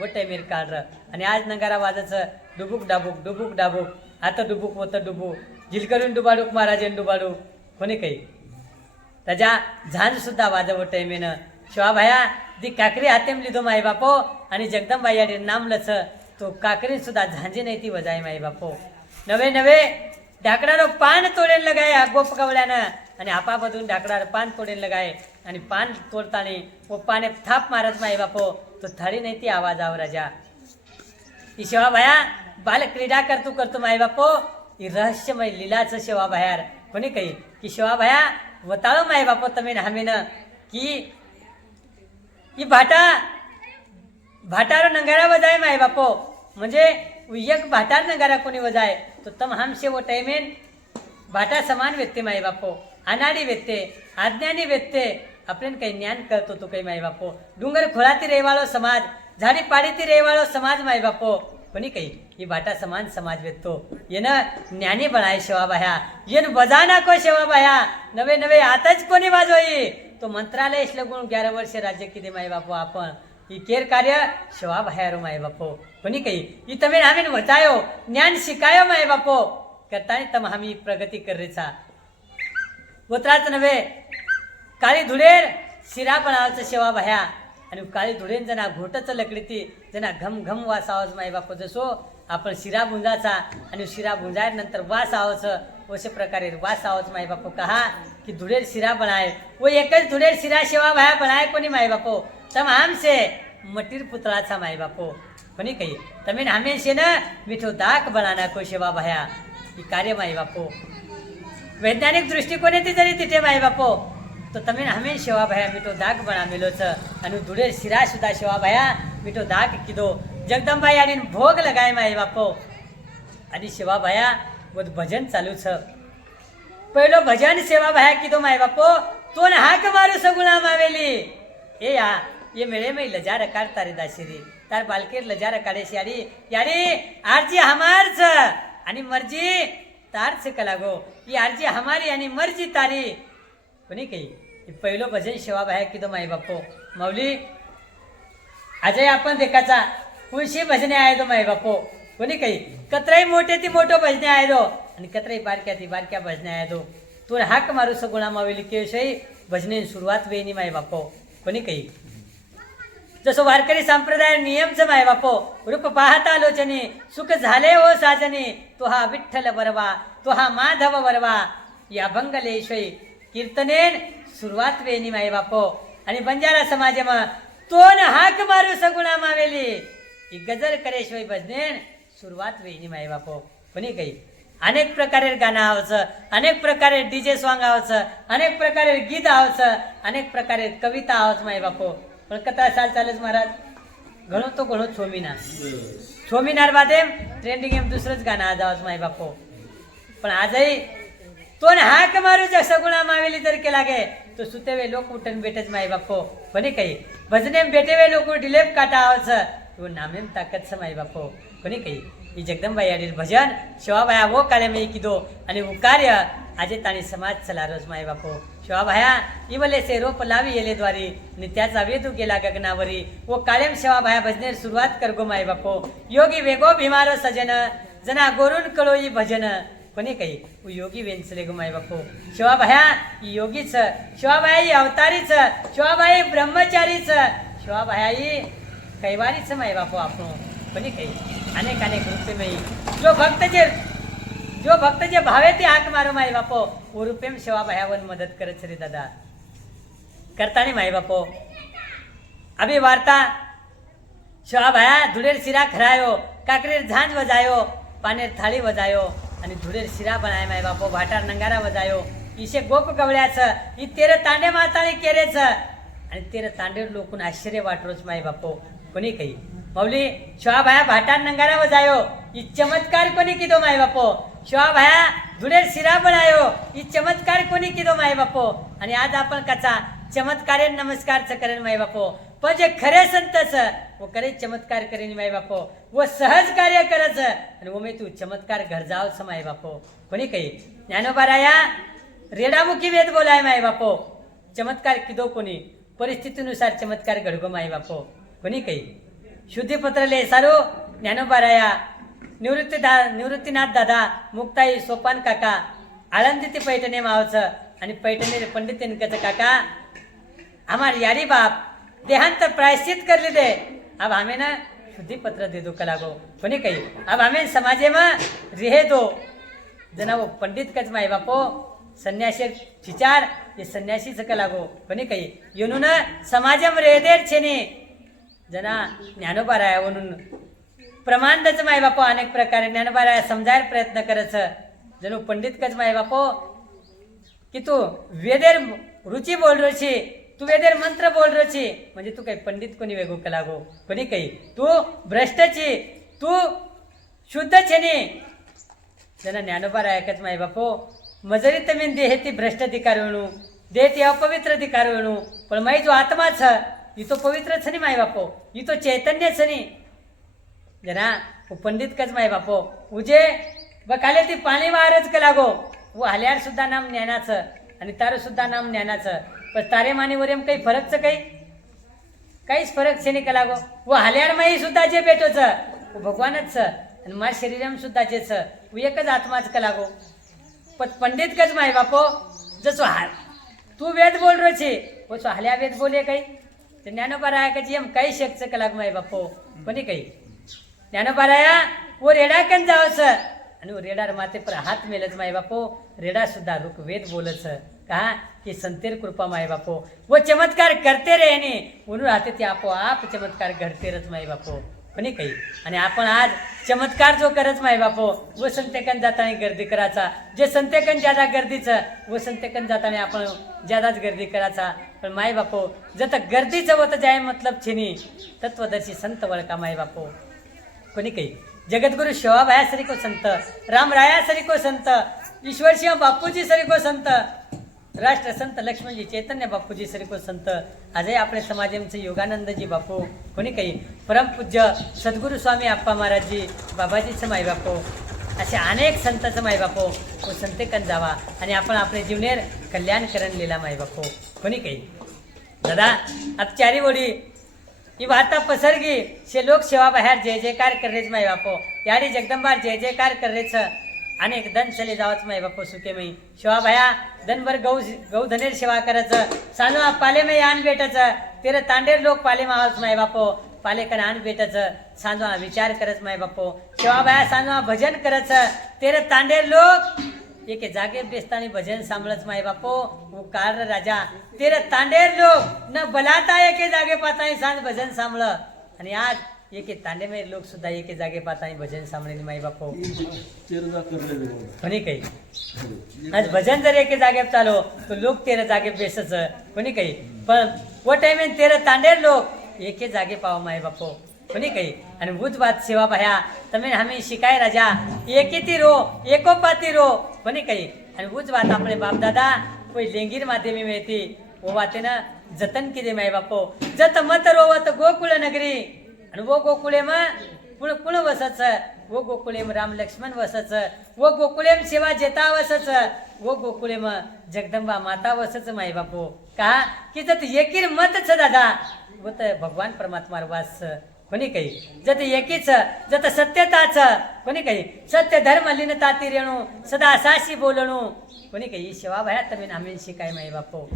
वटे मीर काढ आणि आज नंगारा वाजच डुबुक डाबुक आता डुबुक होतं डुबू झिलकरून डुबाडूक महाराजेन डुबाडूक कोणी काही त्याच्या झांज सुद्धा वाजव टाइमेनं शिवाभाया दी काकरी हातेम लिधो माय बापो आणि जगदंबा याडी नाम लच तो काकरी सुद्धा झांजी नाही ती वजाय माय बापो नवे नवे ढाकडारो पान तोडेन लगाय गोप कवल्यानं आणि आपा बधून ढाकडार पान तोडेन लगाय आणि पान तोडतानी वो पाने थाप मारत माय बापो तो थाळी नाही ती आवाज आव राजा ती शिवाभाया बाल क्रीडा करतो माय बापो ही रहस्यमय लीलाचं शिवाभायार कोणी काही की शिवाभाया वताळो माय बापो तमेन हमेन की ही भाटारो नंगारा वजाय माय बापो म्हणजे एक भाटार नंगारा कोणी वजाय तो तम हमसे वो टाइमेन भाटा समान व्यक्ती माय बापो अनाडी व्यक्ते अज्ञानी व्यक्ते आपण काही ज्ञान करतो तो काही माय बापो डुंगर खोळाती रेवाळो समाज झाडी पाडीती रेवाळो समाज माय बापो कोणी काही ही भाटा समान समाज व्यक्तो येन ज्ञानी बनाय शिवाभाया येन बजाना को शिवाभाया नवे नवे आताच कोणी वाजवाई तो मंत्रालय लगून 11 वर्ष राज्य किती माय बापो आपण ही केर कार्य शिवाभाया रो माय बापो कोणी काही ही तमे आम्ही वचायो ज्ञान शिकायो माय बापो करतानी तम आम्ही प्रगती करेचा वत्राच नवे काळी धुळेर शिरा बनावचं शिवाभाया आणि काळी धुळेन जना घोटचं लकडीती जना घम घम वास आवाज माय बापो जसो आपण शिरा बुंजाचा आणि शिरा बुंजायनंतर वास आवाचं अशा प्रकारे वास आवाज माय बापो कहा की धुळेर शिरा बनाय वो एकच धुळेर शिरा शिवाभाया बनाय कोणी माय बापो तम हमसे मटीर पुतळाचा माय बापो कोणी काही तमेन हमेशे न मिठो दाक बनाना को शिवाभाया ही कार्य माय बापो वैज्ञानिक दृष्टिकोन येते जरी तिथे माय बापो तो तमेन हमें शिवाभाया मिठो दाग बना मिलो छ आणि धुळेर शिरा सुद्धा शिवाभाया मिठो दाग किदो जगदंबा यानी भोग लगाय माय बापो आणि शिवाभाया वो भजन चालू छ पहिलो भजन शिवाभाया किदो माय बापो तो न हाक मारू सगुणा मावेली ए या ये मेळे में लजार काढता रे दाशिरी तार बालकेर लजार काढे यारी यारी आरजी हमार छ आणि मर्जी तार छ कलागो ही आरजी हमारी आणि मर्जी तारी कोणी काही पहिलो भजन शिवाभाया किदो माय बापो माऊली अजय आपण देखाचा कुणशी भजने आहे दो माय बापो कोणी काही कतराई मोठे ती मोठो भजने आहे दो आणि कतराई बारक्या ती बारक्या भजने आहे दो तू हाक मारू सगुणा मावेली केशई भजने सुरुवात वेणी माय बापो कोणी काही जसो वारकरी संप्रदाय नियमच माय बापो रूप पाहता लोचनी सुख झाले हो साजनी तो हा विठ्ठल वरवा तो हा माधव वरवा या भंगलेशई कीर्तनेन सुरुवात वेणी माय बापो आणि बंजारा समाजमा तोन हाक मारू सगुणा मावेली ही गजर करेशिवाय भजनेन सुरुवात वेणी माय बापो कोणी काही अनेक प्रकारे गाणं आवचं अनेक प्रकारे डीजे सॉंग आवचं अनेक प्रकारे गीत आवचं अनेक प्रकारे कविता आवच माय बापो पण कथा साल चालच महाराज घणो तो घणो छोमीनार बादेम ट्रेंडिंग एम दुसरंच गाणं आज आवाज माय बापो पण आजही तो हाक मारू जग सगुणा मावेली जर केला गे तो सुतेवे लोक उठन बेटच माय बापो कोणी काही भजनेम बेटेवे लोक डिलेप काटा आवच तो नामेम ताकत स माय बापो कोणी काही ही जगदंबा याडील भजन शिवाभाया वो काळे मी किदो आणि वो कार्य आजे ताणी समाज चला रोज माय बापो शिवाभाया इवले से रोप लावी येले द्वारी आणि त्याचा वेदू गेला गगनावरी वो काळेम शिवाभाया भजनेर सुरुवात कर गो माय बापो योगी वेगो भीमारो सजन जना गोरून कळोई भजन कोणी काही योगी वेंचले गो माय बापो शिवाभाया योगीच शिवाबाई अवतारीच शिवाबाई ब्रह्मचारीच शिवाबाई कैवारीच माय बापो आपण कोणी काही अनेक अनेक रूपे में जो भक्त जे भावे ते हाक मारो माय बापो वो रूपेम शिवाबायावर मदत करत रे दादा करतानी माय बापो अभी वार्ता शिवा भाया धुळेर शिरा खरायो काकरेर झांज वजायो पानेर थाळी वजायो आणि धुळेर शिरा बनाय माय बापो भाटार नंगारा वजायो इशे गोप गवळ्याचं ही तेरे तांडे माताने केरेच आणि तेरे तांडेर लोकून आश्चर्य वाटरोच माय बापो कोणी काही माऊली शिवा भाया भाटार नंगारा वजायो ही चमत्कार कोणी किदो माय बापो शिवा भाया धुळेर शिरा बनायो ही चमत्कार कोणी किदो माय बापो आणि आज आपण कचा चमत्कारे नमस्कार करेन माय बापो पण जे खरे संतच वो करे चमत्कार करेन माय बापो वो सहज कार्य करच आणि वो मी तू चमत्कार घर जावच माय बापो कोणी काही ज्ञानोबाराया रेडामुखी वेद बोलाय माय बापो चमत्कार किदो कोणी परिस्थितीनुसार चमत्कार घडगो माय बापो कोणी काही शुद्धीपत्र ले सारो ज्ञानोबाराया निवृत्तीनाथ दादा मुक्ताई सोपान काका आळंदी ते पैठणे मावचं आणि पैठणे पंडित तेनकचं काका हमार यारी बाप देहांत प्रायश्चित कर दे अब हमें ना शुद्धि पत्र दे दो कलागो कोनी कही अब हमें समाजे में रहे दो जना वो पंडित कच माय बापो संन्यासी विचार ये संन्यासी कलागो कोनी कही येऊन समाजम रेदेर छेने जना ज्ञानोबाराया म्हणून प्रमाणच माय बापो अनेक प्रकारे ज्ञानोबाराया समजायला प्रयत्न करच जणू पंडित कच माय बापो की तू वेदेर रुची बोल रही तू वेदेर मंत्र बोल रही म्हणजे तू काही पंडित कोणी वेगो कलागो कोणी काही तू भ्रष्टची तू शुद्ध छेने जना ज्ञानोबाराया कच माय बापो मजरी तमीन देह ती भ्रष्ट अधिकारणू देह ती अपवित्र अधिकारणू पण माई जो आत्मा छ ही तो पवित्र छ नी माय बापो ही तो चैतन्य छ नी जना वो पंडित कच माय बापो उजे बकाले ती पाणी वारच कलागो वो हल्यार सुद्धा नाम ज्ञानाचं आणि तारं सुद्धा नाम ज्ञानाचं पण तारे मानीवर काही फरकचं काहीच फरक छे नाही कलागो वो हल्यार माही सुद्धा जे भेटोच वो भगवानच आणि माझ्या शरीरम सुद्धा जेच वो एकच आत्माच कलागो पण पंडित कच माय बापो जसो हाल तू वेद बोल रो छे वो सो हल्या वेद बोले काही ते ज्ञानोबाराया कची एम काही शकचं कलाग माय बापो कोणी काही ज्ञानोबाराया वो रेडा कन जावस आणि रेडार माते पर हात मेलच माय बापो रेडा सुद्धा रुक वेद बोलच कहा कि संतेर कृपा माय बापो वो चमत्कार करते रहने म्हणून राहते ते आपोआप चमत्कार घडते रच माय बापो कोणी काही आणि आपण आज चमत्कार जो करच माय बापो वो संतेकन जाताना गर्दी करायचा जे संतेकन ज्यादा गर्दीचं वो संतेकन जाताना आपण ज्यादाच गर्दी करायचा पण माय बापो जत गर्दीचं होतं जाय मतलब छिनी तत्वदर्शी संत वळका माय बापो कोणी काही जगद्गुरु शिवाभाया सरी को संत रामराया सरी को संत ईश्वर सिंह बापूजी सरी को संत राष्ट्र संत लक्ष्मणजी चैतन्य बापूजी सरी को संत आजही आपले समाजमचे योगानंदजी बापू कोणी काही परमपूज्य सद्गुरु स्वामी आप्पा महाराजजी बाबाजीचं माय बापू असे अनेक संतांचं माय बापू वो संतेकन जावा आणि आपण आपले जीवनेर कल्याण करण लिहिला माय बापू कोणी काही दादा अब चारी वडी ही वार्ता पसरगी शे लोक सेवा बाहेर जय जयकार कररेच माय बापो याडी जगदंबार जय जयकार कररेच अनेक दन चले जावच माय बापो सुके मई शिवा भाया दनभर गौ धनेर सेवा करच सानो पाले में आन बेटच तेरे तांडेर लोक पाले में आवच माय बापो पाले कर आन बेटच सानो विचार करच माय बापो शिवा भाया सानो भजन करच तेरे तांडेर लोक एके जागे बेस्तानी भजन सांभळच माय बापो वो कार राजा तेरे तांडेर लोक न बलाता एके जागे पातानी सांज भजन सांभळ आणि आज एके तांडे में लोक सुद्धा एके जागे पातानी भजन सांभळेनी माय बापो कोणी काही आज भजन जर एके जागे चालो तो लोक तेरे जागे बेसच कोणी काही पण वो टाइम तेरे तांडेर लोक एके जागे पाव माय बापो कोणी काही आणि बुध बात सेवा भाया तमे हमें शिकाय राजा एकेती रो एकोपाती रो कोणी काही आणि बुध बात आपले बाप दादा कोई लेंगीर माध्यमी में थी वो बाते ना जतन की दे माय बापो जत मत रोवत गोकुळ नगरी आणि वो गोकुळे में कुण वसच वो गोकुळे में राम लक्ष्मण वसच वो गोकुळे में सेवा जेता वसच वो गोकुळे में जगदंबा माता वसच माय बापो कहा कि जत एकीर मत छ दादा वो तर भगवान परमात्मा वास कोणी काही जत एकीच जत सत्यताच कोणी काही सत्य धर्म लीनताती रेणू सदा साशी बोलणू कोणी काही सेवा भया तमेन आम्ही शिकाय माय बापो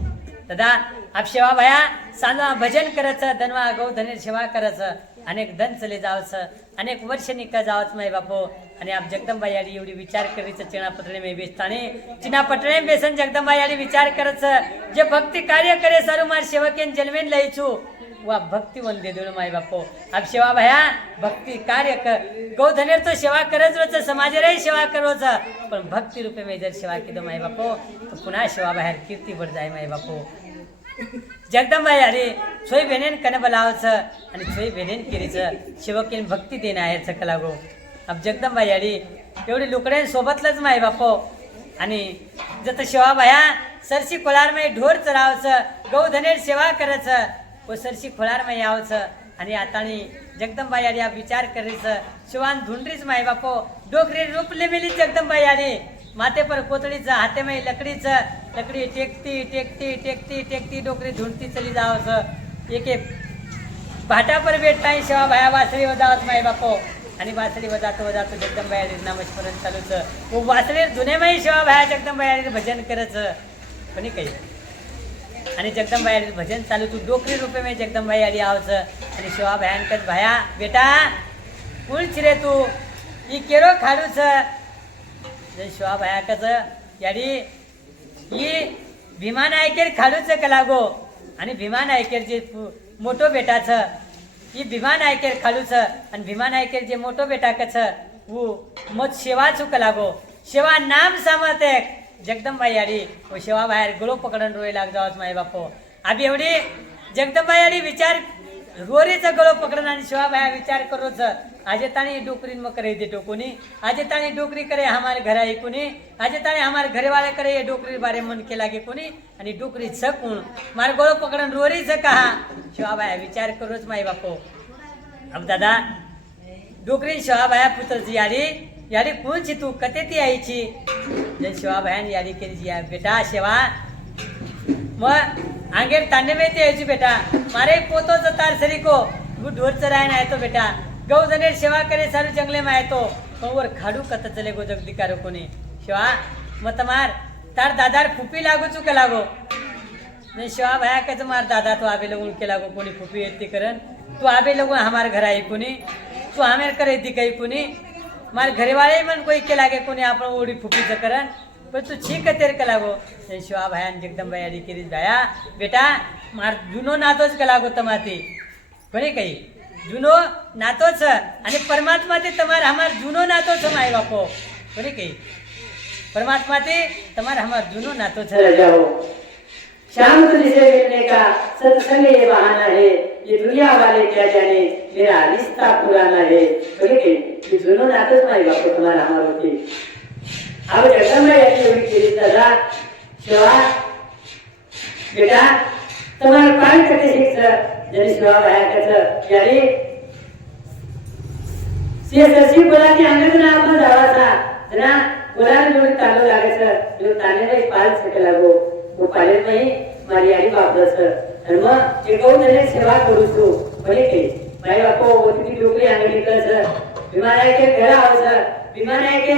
दादा आप सेवा भया सानवा भजन करच धनवा गौ धनेर सेवा करच अनेक दन चले जावच अनेक वर्ष निकल जावच माय बापो आणि आप जगदंबा याडी एवढी विचार करीच चिना पटणे में बेसताने चिना पटणे बेसन जगदंबा याडी विचार करच जे भक्ती कार्य करे सारू मार सेवकेन जन्मेन लईचू वा भक्ती वंदे दोन माय बापो अब सेवा भया भक्ति कार्य कर गौधनेर तो सेवा करच रोज समाज रे सेवा करोच पण भक्ती रूपे में जर सेवा की दो माय बापो तो पुन्हा सेवा बाहेर कीर्ती बढ़ जाय माय बापो जगदंबाई अरे छोई बेनेन कने बोलावच आणि छोई बेनेन केरीच सेवकीन भक्ती देणं आहे सकला गो अब जगदंबाई अरे एवढी लुकड्यां सोबतलंच माय बापो आणि जत सेवा भया सरसी खोलार में ढोर चरावच गौधनेर सेवा करच व सरसी खोलार में यावच आणि आतानी जगदंबाई अरे आप विचार करीच शिवान धुंडरीच माय बापो डोकरी रूपले मिली जगदंबाई अरे माथे पर कोतडीच हाथे में लकड़ीच लकड़ी टेकती टेकती टेकती टेकती डोकरी ढूंढती चली जावच एक एक भाटा पर बैठताई सेवा भया वासरी वजावत माय बापो आणि वासरी वजातो वजातो जगदंबाई नामस्मरण चालूच वो वासरी धुनेमही सेवा भया जगदंबाई भजन करच कोणी काही आणि जगदंबाई भजन चालू तू डोकरी रूपे में जगदंबाई आली आवच आणि सेवा भयानकच भया बेटा कोण छिरे तू ई केरो खाडूच शिवा भयाकच याडी ही भीमा नायकेर खाडूच कलागो आणि भीमा नायकेर जे मोठो बेटाच ही भीमा नायकेर खाडूच आणि भीमा नायकेर जे मोठो बेटाकच वो मत सेवा चुक लागो सेवा नाम सामत एक जगदंबाई याडी वो सेवा बाहेर गळो पकडून रोय लाग जावच माय बापो आबी एवढी जगदंबाई याडी विचार रोरीचा गळो पकडून आणि सेवा बाहेर विचार करोच आजे ताणी डोकरी मग करे दे टोकोनी आजे ताणी डोकरी करे हमारे घर आई कोनी आजे ताणी हमारे घरे वाले करे ये डोकरी बारे मन के लागे कोनी आणि डोकरी छकून मार गोळो पकडन रोरी छ कहा शिवाबाया विचार करोच माई बापो अब दादा डोकरी शिवाबाया पुत्र जी याडी याडी कोण छी तू कते ती आईची जन शिवाबायान याडी केली जी बेटा सेवा मग आंगेर तांडे में ती आईची बेटा मारे पोतो तार सरी को वो ढोर चरायन आहे तो बेटा गौधनेर सेवा करे सारू जंगले में आए तो वर खाडू कत चले गो जगदिकारो कोनी शिवा मत मार तार दादार फुपी लागू चुके लागो नहीं शिवा भया कच मार दादा तो आबे लोगों के लागो कोनी फुपी येती करन तू आबे लोगों हमार घर आई कोनी तू हमेर करे दी कई कोनी मार घरे वाले मन कोई के लागे कोनी आपण ओडी फुपी च करन पर तू ठीक तेर के लागो नहीं शिवा भया जगदंबाई आडी केरी भया बेटा मार जुनो नातोच के लागो तमाती कोनी कई जुनो नातो छ आणि परमात्मा ते तमार हमार जुनो नातो छ माय बापो बोले कही परमात्मा ते तमार हमार जुनो नातो छ जाओ शाम तुझसे मिलने का सत्संग ये बहाना है ये दुनिया वाले क्या जाने मेरा रिश्ता पुराना है बोले कही ये जुनो नातो छ माय बापो तमार हमार होती अब जगदंबाई याची एवढी केली दादा शिवा बेटा तमार पाय कते शिक्ष जरी शिवा भया कच यारी सरसी बोला की अंगण ना आपण जावाचा जना बोलाने जोडी तालो लागायचं जो ताने नाही पाल सके लागो वो पाले नाही मारी यारी बापदस आणि मग जे गौधने सेवा करू तू बरे के माई बापो ओती डोकरी अंगणी कस विमान आहे के घर आवस विमान आहे के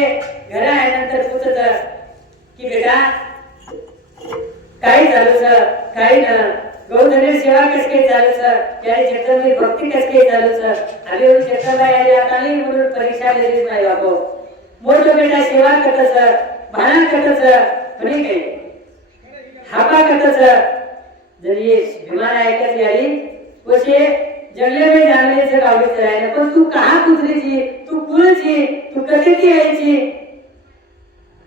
घर आहे नंतर पुछत की बेटा काही झालं काही ना गौधनेर सेवा कसके चालू छ यारी जगदंबाई भक्ती कसके चालू छ आले होती जगदंबाई यारी आता नाही म्हणून परीक्षा देली नाही बापो मोठो बेटा सेवा करत छ भाना करत छ म्हणे काय हापा करत छ जरी विमान ऐकत यारी वसे जंगले में जाने से गावली चलायना पण तू कहां कुतरी छी तू कुळ छी तू कधी ती आईची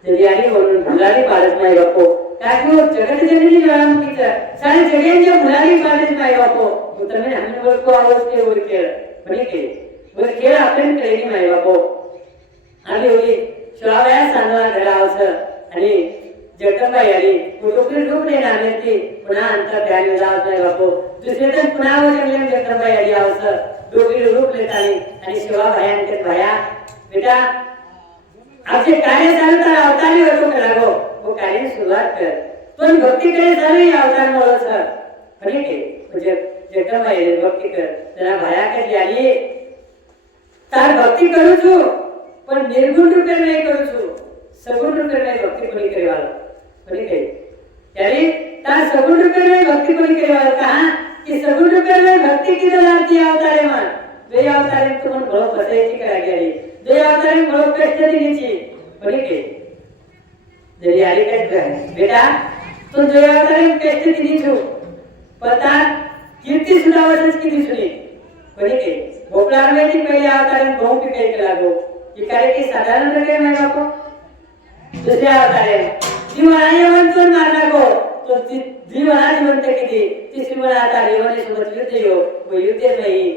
जरी यारी म्हणून भुलारी पाडत नाही बापो ताकि वो जगत जननी ज्वालामुखी सारे जगेंच्या मुलांनी पाडत नाही बापो तुम्ही आम्ही बोलतो आवाज के वर केळ म्हणजे के वर केळ आपण केली नाही बापो आणि होती शिवाबाया सांगला घरावस आणि जगदंबाई आली कुटुंबी रूप ने नामे ती पुन्हा अंतर ध्यान जावत नाही बापो दुसरे तर पुन्हा जंगले जगदंबाई आली आवस डोकरी रूप लेतानी आणि शिवाबायांचे भया बेटा आपले कार्य चालू तर अवतारी होतो लागो वो कार्य सुरुवात कर पण भक्ती करे सारे अवतार मोळस म्हणे के म्हणजे जगदंबाई भक्ती कर जरा भया के आली तार भक्ती करू छु पण निर्गुण रूपे नाही करू छु सगुण रूपे नाही भक्ती कोणी करेवाल म्हणे के यारी तार सगुण रूपे नाही भक्ती कोणी करेवाल कहा की सगुण रूपे नाही भक्ती की लाती अवतारे मन वे अवतारे तुमन भलो फसायची करा गेली जे अवतारे भलो कष्ट दिनीची म्हणे के जरी आली काय बेटा तू जे अवतारे कष्ट दिनी छु पता कीर्ती सुद्धा वसच की दिसून येईल कोणी के भोपळा आरमेची पहिले अवतारण बहु पिकाई लागो की काय की साधारण प्रकारे नाही बापो दुसऱ्या अवतारे जीवनाने वंतून मारला गो तो जीवना जिवंत किती तिसरी मला आता जीवने सोबत युद्ध येऊ व युद्ध नाही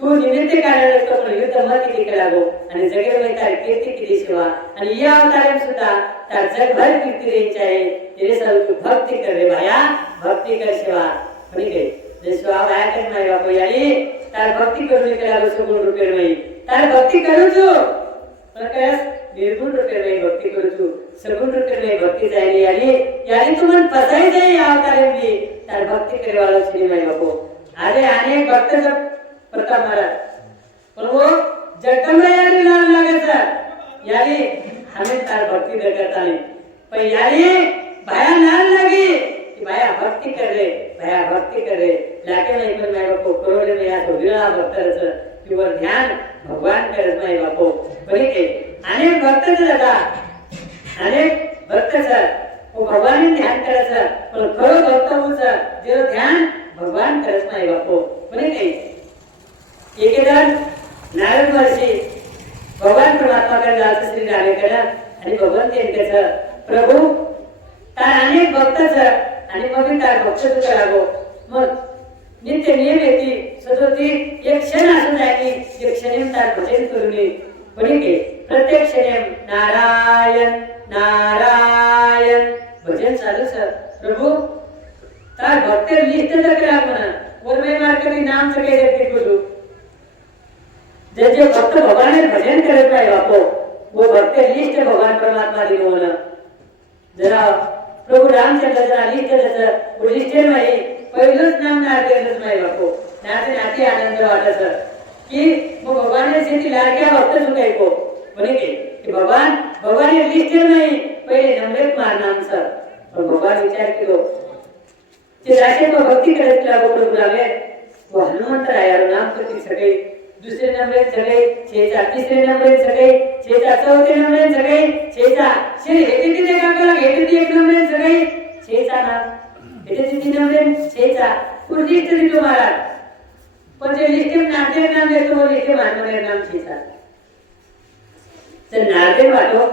तू निमित्त कारण असतो पण युद्ध मग किती केला गो आणि जगेल तार कीर्ती किती सेवा आणि या अवतारे सुद्धा त्या जगभर कीर्ती द्यायची आहे तेरे सर्व तू भक्ती कर रे भाया भक्ती कर सेवा कोणी के जे सेवा भाया कर नाही बापू यानी तार भक्ती करून केला सगुण रूपे नाही तार भक्ती करू तू प्रकाश निर्गुण रूपे नाही भक्ती करू तू सगुण रूपे नाही भक्ती जायली यानी तू मन फसाई जाई अवतारे मी तार भक्ती करे वाला श्री नाही बापू आजे अनेक भक्त सब प्रताप महाराज पण वो जगदंबा यारी नाम लागायचा यारी हमें तार भक्ति करता नहीं पर यारी भाया नाम लगी कि भाया भक्ति कर रे लाके नहीं पर मैं बापो करोड़े में या तो विरला भक्त रच किंवा ध्यान भगवान करत नाही बापो बरी के अनेक भक्त जाता अनेक भक्त सर वो भगवान ध्यान करायचं पण खरं भक्त होऊचं जे ध्यान भगवान करत नाही बापो बरी के एकेदर नारद महर्षी भगवान परमात्माकडे जायचं श्री रामेकडे आणि भगवान त्यांच्याचं प्रभू तार अनेक भक्तच आणि मग तार भक्त तुका लागो मग नित्य नियम येते सदोती एक क्षण असू जायची एक क्षणी तार भजन करून कोणी के प्रत्येक क्षणी नारायण नारायण भजन चालू सर प्रभू तार भक्त लिस्ट तर करा म्हणा वरमे मार्केटी नाम सगळे देते बोलू जे भक्त भगवान भजन करत नाही बापो वो भक्त लिस्ट भगवान परमात्मा दिलो म्हणा जरा प्रभु रामचंद्र जरा लिस्ट त्याचं लिस्ट नाही पहिलंच नाम नारदेवच नाही बापो नाते नाते आनंद वाटत की मग भगवान शेती लाडक्या भक्त चुकाय को म्हणे की भगवान लिस्ट नाही पहिले नम्रत मार नाम सर पण भगवान विचार केलो ते राशे तो भक्ती करत लागो प्रभु रामे वो हनुमंत रायारो नाम करती सगळे दुसरे नंबर सगळे छेचा तिसरे नंबर सगळे छेचा चौथे नंबर सगळे छेचा शे हेते तिथे काकला हेते एक नंबर सगळे छेचा नाम हेते तीन नंबर छेचा कुर्दी तरी तो महाराज पण जे लिस्ट नाते नाम देतो वो लिस्ट मानवर नाम छेचा तर नाते वाटो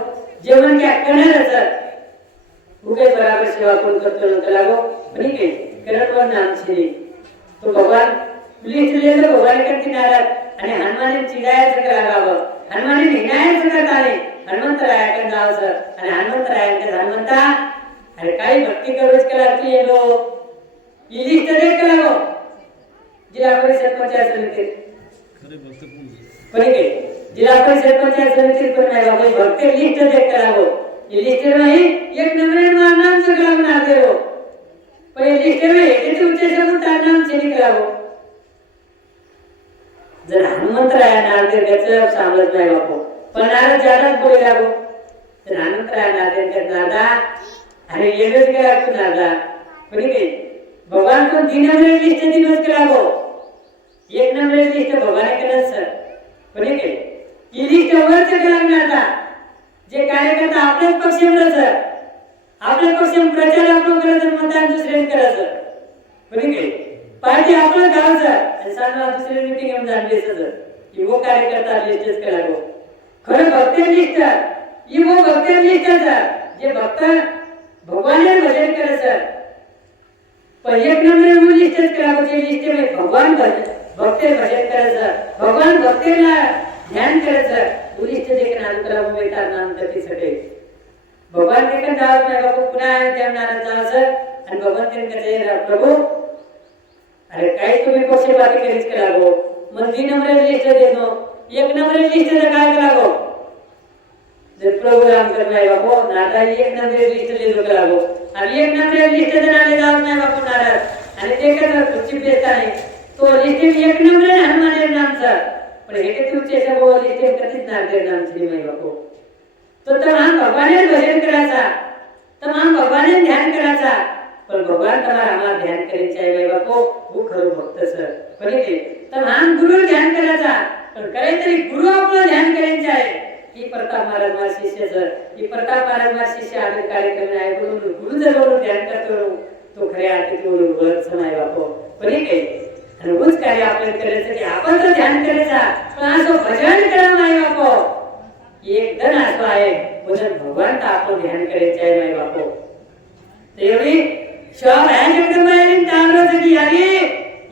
जेवण क्या करणार असत उगे बराबर सेवा कोण करतो न लागो पण के करत नाम छे तो भगवान लिस्ट ले लो भगवान करती नाराज आणि हनुमाने चिडायचं करावं हनुमाने भिनायचं करताने हनुमंतरायाकडे जावं सर आणि हनुमंतरायाकडे हनुमंता अरे काही भक्ती करूच केला की येलो ही लिस्ट दे करावं जिल्हा परिषद पंचायत समिती कोणी के जिल्हा परिषद पंचायत समिती पण नाही बाबा भक्त लिस्ट दे करावं ही लिस्ट नाही एक नंबर मारनाम सगळं नाव देव पण लिस्ट में हेते उच्च शब्द नाम चेनी करावं जर हनुमंतराया नारदेव त्याचं सांगत नाही बापू पण नारद जादाच बोले लागो तर हनुमंतराया नारदेव नारदा अरे येणच काय तू नारदा कोणी नाही भगवान को तीन नंबर लिस्ट दिनच करावो एक नंबर लिस्ट भगवान करत सर कोणी नाही ही लिस्ट वरच करावं नारदा जे कार्यकर्ता आपल्याच पक्षामध्ये सर आपल्या पक्षात प्रचार आपण करायचं मतदान दुसरे करायचं कोणी नाही पार्टी आपलं गावचं आणि सांगा दुसरी मीटिंग घेऊन जाणली सर की वो कार्यकर्ता लिस्टच करा गो खरं भक्त लिस्ट ही वो भक्त लिस्ट जे भक्त भगवान भजन करे सर पण एक नंबर वो लिस्टच करा गो जे लिस्ट में भगवान भक्त भजन करे सर भगवान भक्तेला ध्यान करे सर वो लिस्ट देखना करा वो बेटा नाम करती सके भगवान देखन जावत नाही बाबू पुन्हा त्या नाराज जाव सर आणि भगवान त्यांना जय प्रभू अरे काही तुम्ही पक्षपाती करीच करावो मग 3 नंबर लिस्ट देतो 1 नंबर लिस्ट काय करावो जर प्रोग्राम करनाय बापो नाता 1 नंबर लिस्ट देतो करावो आणि 1 नंबर लिस्ट देणारे जात नाही बापू नाराज आणि ते काय खुर्ची देता नाही तो लिस्ट 1 नंबर हनुमाने नामचा पण हे ते तुमचे सब लिस्ट कधीच नारदे नामची नाही बापू तो तमाम भगवान भजन करायचा तमाम भगवान ध्यान करायचा पण भगवान तुम्हाला आम्हाला ध्यान करायचे आहे बापू वो खरं भक्त सर पण हे तमाम गुरु ध्यान करायचा पण काहीतरी गुरु आपलं ध्यान करायचे आहे ही प्रताप महाराज मा शिष्य सर ही प्रताप महाराज मा शिष्य आम्ही कार्यक्रम आहे गुरु जर ध्यान करतो तो खऱ्या अर्थी तो वर्ष नाही बापू पण हे आणि उच कार्य आपल्याला करायचं की आपण तर ध्यान करायचा पण असं भजन करा माय बापो एक जण असं आहे भजन भगवान तर आपण ध्यान करायचं आहे माय बापो तेवढी शिवाबाया जगदंबाई ताम्रजगी आली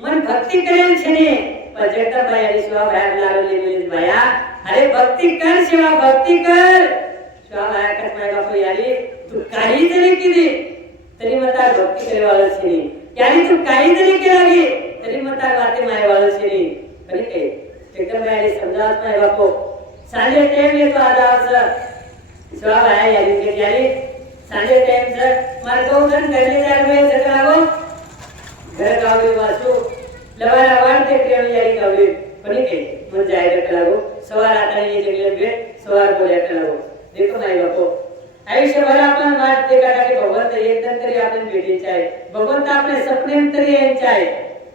मन भक्ती करेल छेने पण जगदंबाई आली शिवाबाया लागले मिळत बाया अरे भक्ती कर शिवा भक्ती कर शिवाबाया कस माय बापू आली तू काही जरी केली तरी मता भक्ती करेवाळ छेने यानी तू काही जरी केली तरी मता वाते मायवाळ छेने पण काय जगदंबाई आली समजावत माय बापू सांजे टाइम येतो आजावचं शिवाबाया याली के याली सांजे टाइम सर मार तो जण घरले जाय में सगळावो घर गावले वासू लवाला वाढते प्रेम यारी गावले पण के मन जाय करावो सवार आता ये जगले भेट सवार बोल्या करावो देखो माय बापो आयुष्यभर आपण वाटते का की भगवंत एकदा तरी आपण भेटायचे आहे भगवंत आपले सपने तरी यायचे आहे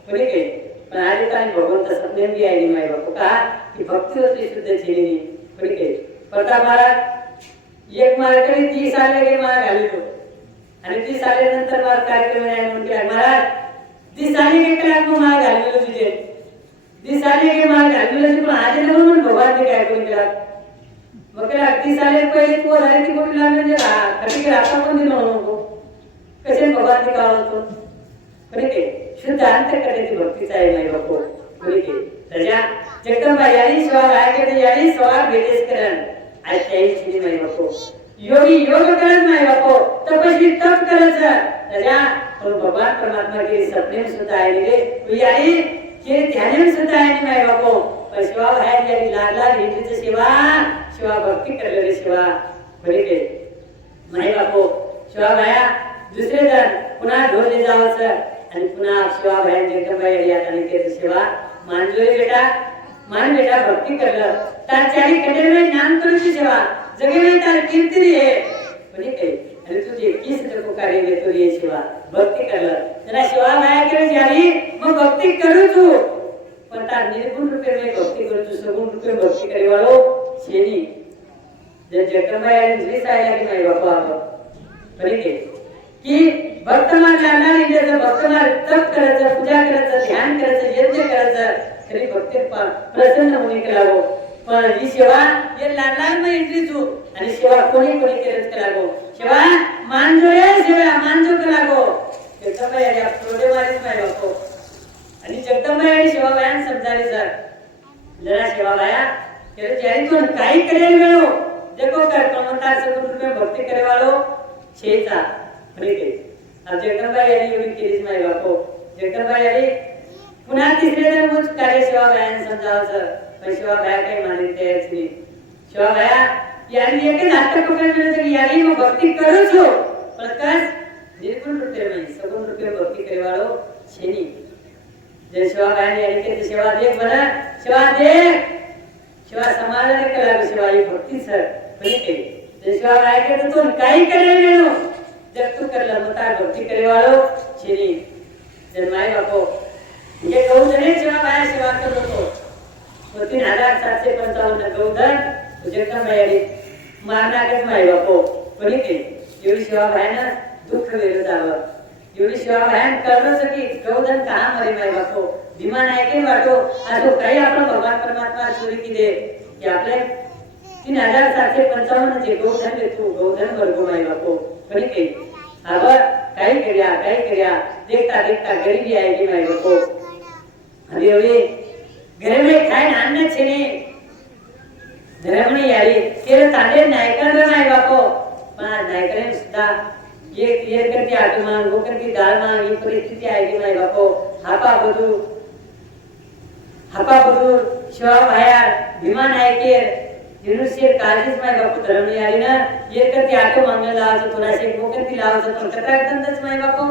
पण के पण आधी तर भगवंत सपने बी आहे माय बापो का की भक्ती होती शुद्ध छेली पण के प्रताप महाराज एक मार्गरी 30 आले के मार घाली तो आणि 30 आल्यानंतर मार कार्यक्रम आहे म्हणते महाराज 30 आले के कलाक मग मार घाललो तुझे 30 आले के मार घाललो तुझे पण आज न म्हणून भगवान ते काय करून केला मग केला 30 आले पहिले तो झाली ती बोलला म्हणजे कधी के आता पण दिलो नको कसे भगवान ते काढतो तो पण के शुद्ध अंतकरणाची भक्तीचा आहे माय बापू पण के त्याच्या जगदंबाई यानी शिवा रायके यानी सवार भेटेस करण आज त्याही चिनी माय बापू योगी योग करत माय बापू तपस्वी तप करत त्याच्या पण भगवान परमात्मा के सपने सुद्धा आहे रे यानी के ध्यान सुद्धा आहे माय बापू पण शिवा बाहेर यानी लागला हिंदूची सेवा शिवा भक्ती करले रे शिवा बरे के माय बापू शिवा बाया दुसरे जण पुन्हा ढोले जावचं आणि पुन्हा शिवा बाहेर जगदंबाई आली आता आणि त्याची सेवा मानलो बेटा मान बेटा भक्ती करलं तार चारी कटे में ज्ञान करूची सेवा जगे में तार कीर्ती है म्हणजे काय आणि तुझे किस तर पुकारे ले तो ये सेवा भक्ती करलं जरा सेवा माया करे जारी मग भक्ती करू तू पण तार निर्गुण रूपे में भक्ती करू तू सगुण रूपे भक्ती करे वाळो शेनी जे जगदंबाई आणि श्री साईला की नाही बापा म्हणजे की भक्तमान लागणार इंद्रियाचं भक्तमान तप करायचं पूजा करायचं ध्यान करायचं यज्ञ करायचं तरी भक्ती प्रसन्न होणे करावं पण ही सेवा हे लहान मग इंद्रियचू आणि सेवा कोणी कोणी केलंच करावं सेवा मानजो रे सेवा मानजो करावं जगदंबाई आली प्रोडे मारीच नाही बापो आणि जगदंबाई आणि सेवा बायान समजाले सर जरा सेवा बाया त्याला ज्यारी तो काही करेल मिळो जगो कर प्रमंतार सगुण रूपे भक्ती करे वाळो छेचा म्हणजे ते अब जगदंबाई आली एवढी केलीच नाही बापो जगदंबाई आली पुन्हा तिसरे जण मुझ कार्य सेवा बायान समजावचं पण सेवा बाया काही मानित तयारच नाही सेवा बाया यानी एकच हात पकडून मिळत की यानी मग भक्ती करूच हो पण कस निर्गुण रूपे नाही सगुण रूपे भक्ती करे वाळो छेनी जे सेवा बायाने यानी के सेवा देख बना सेवा देख सेवा समाधान करा सेवा ही भक्ती सर म्हणजे के जे सेवा बाया के तो काही करे नाही जब तू करला मतार भक्ती करे वाळो छेनी जन्माय बापो ये गौधने सेवा बाया सेवा करत होतो 3755 गौधन जगदंबाई आली मारणाकच माय बापो पण के एवढी सेवा बायानं दुःख वेळ जावं एवढी सेवा बायान करणं की गौधन कहा मरे माय बापो विमान ऐके वाटो असो काही आपण भगवान परमात्मा चोरी केले की आपले 3755 जे गौधन देतो गौधन वर्गो माय बापो पण के आवर काही कर्या देखता देखता गरीबी आएगी माय बापो अभी अभी घर में खाए अन्न छेने धर्म नहीं यारी तेरे तांडे नायकर माय बापो पण नायकरे सुद्धा ये करके आटू मांग वो करके दाल मांग ही परिस्थिती आएगी माय बापो हापा बदू शिवा बाहेर विमान ऐकेर युनुशेर काळजीच माय बापू धर्म नाही आली ना ये करके आटो मांगला लावायचं थोडाशे वो करके लावायचं पण कटाकतच माय बापू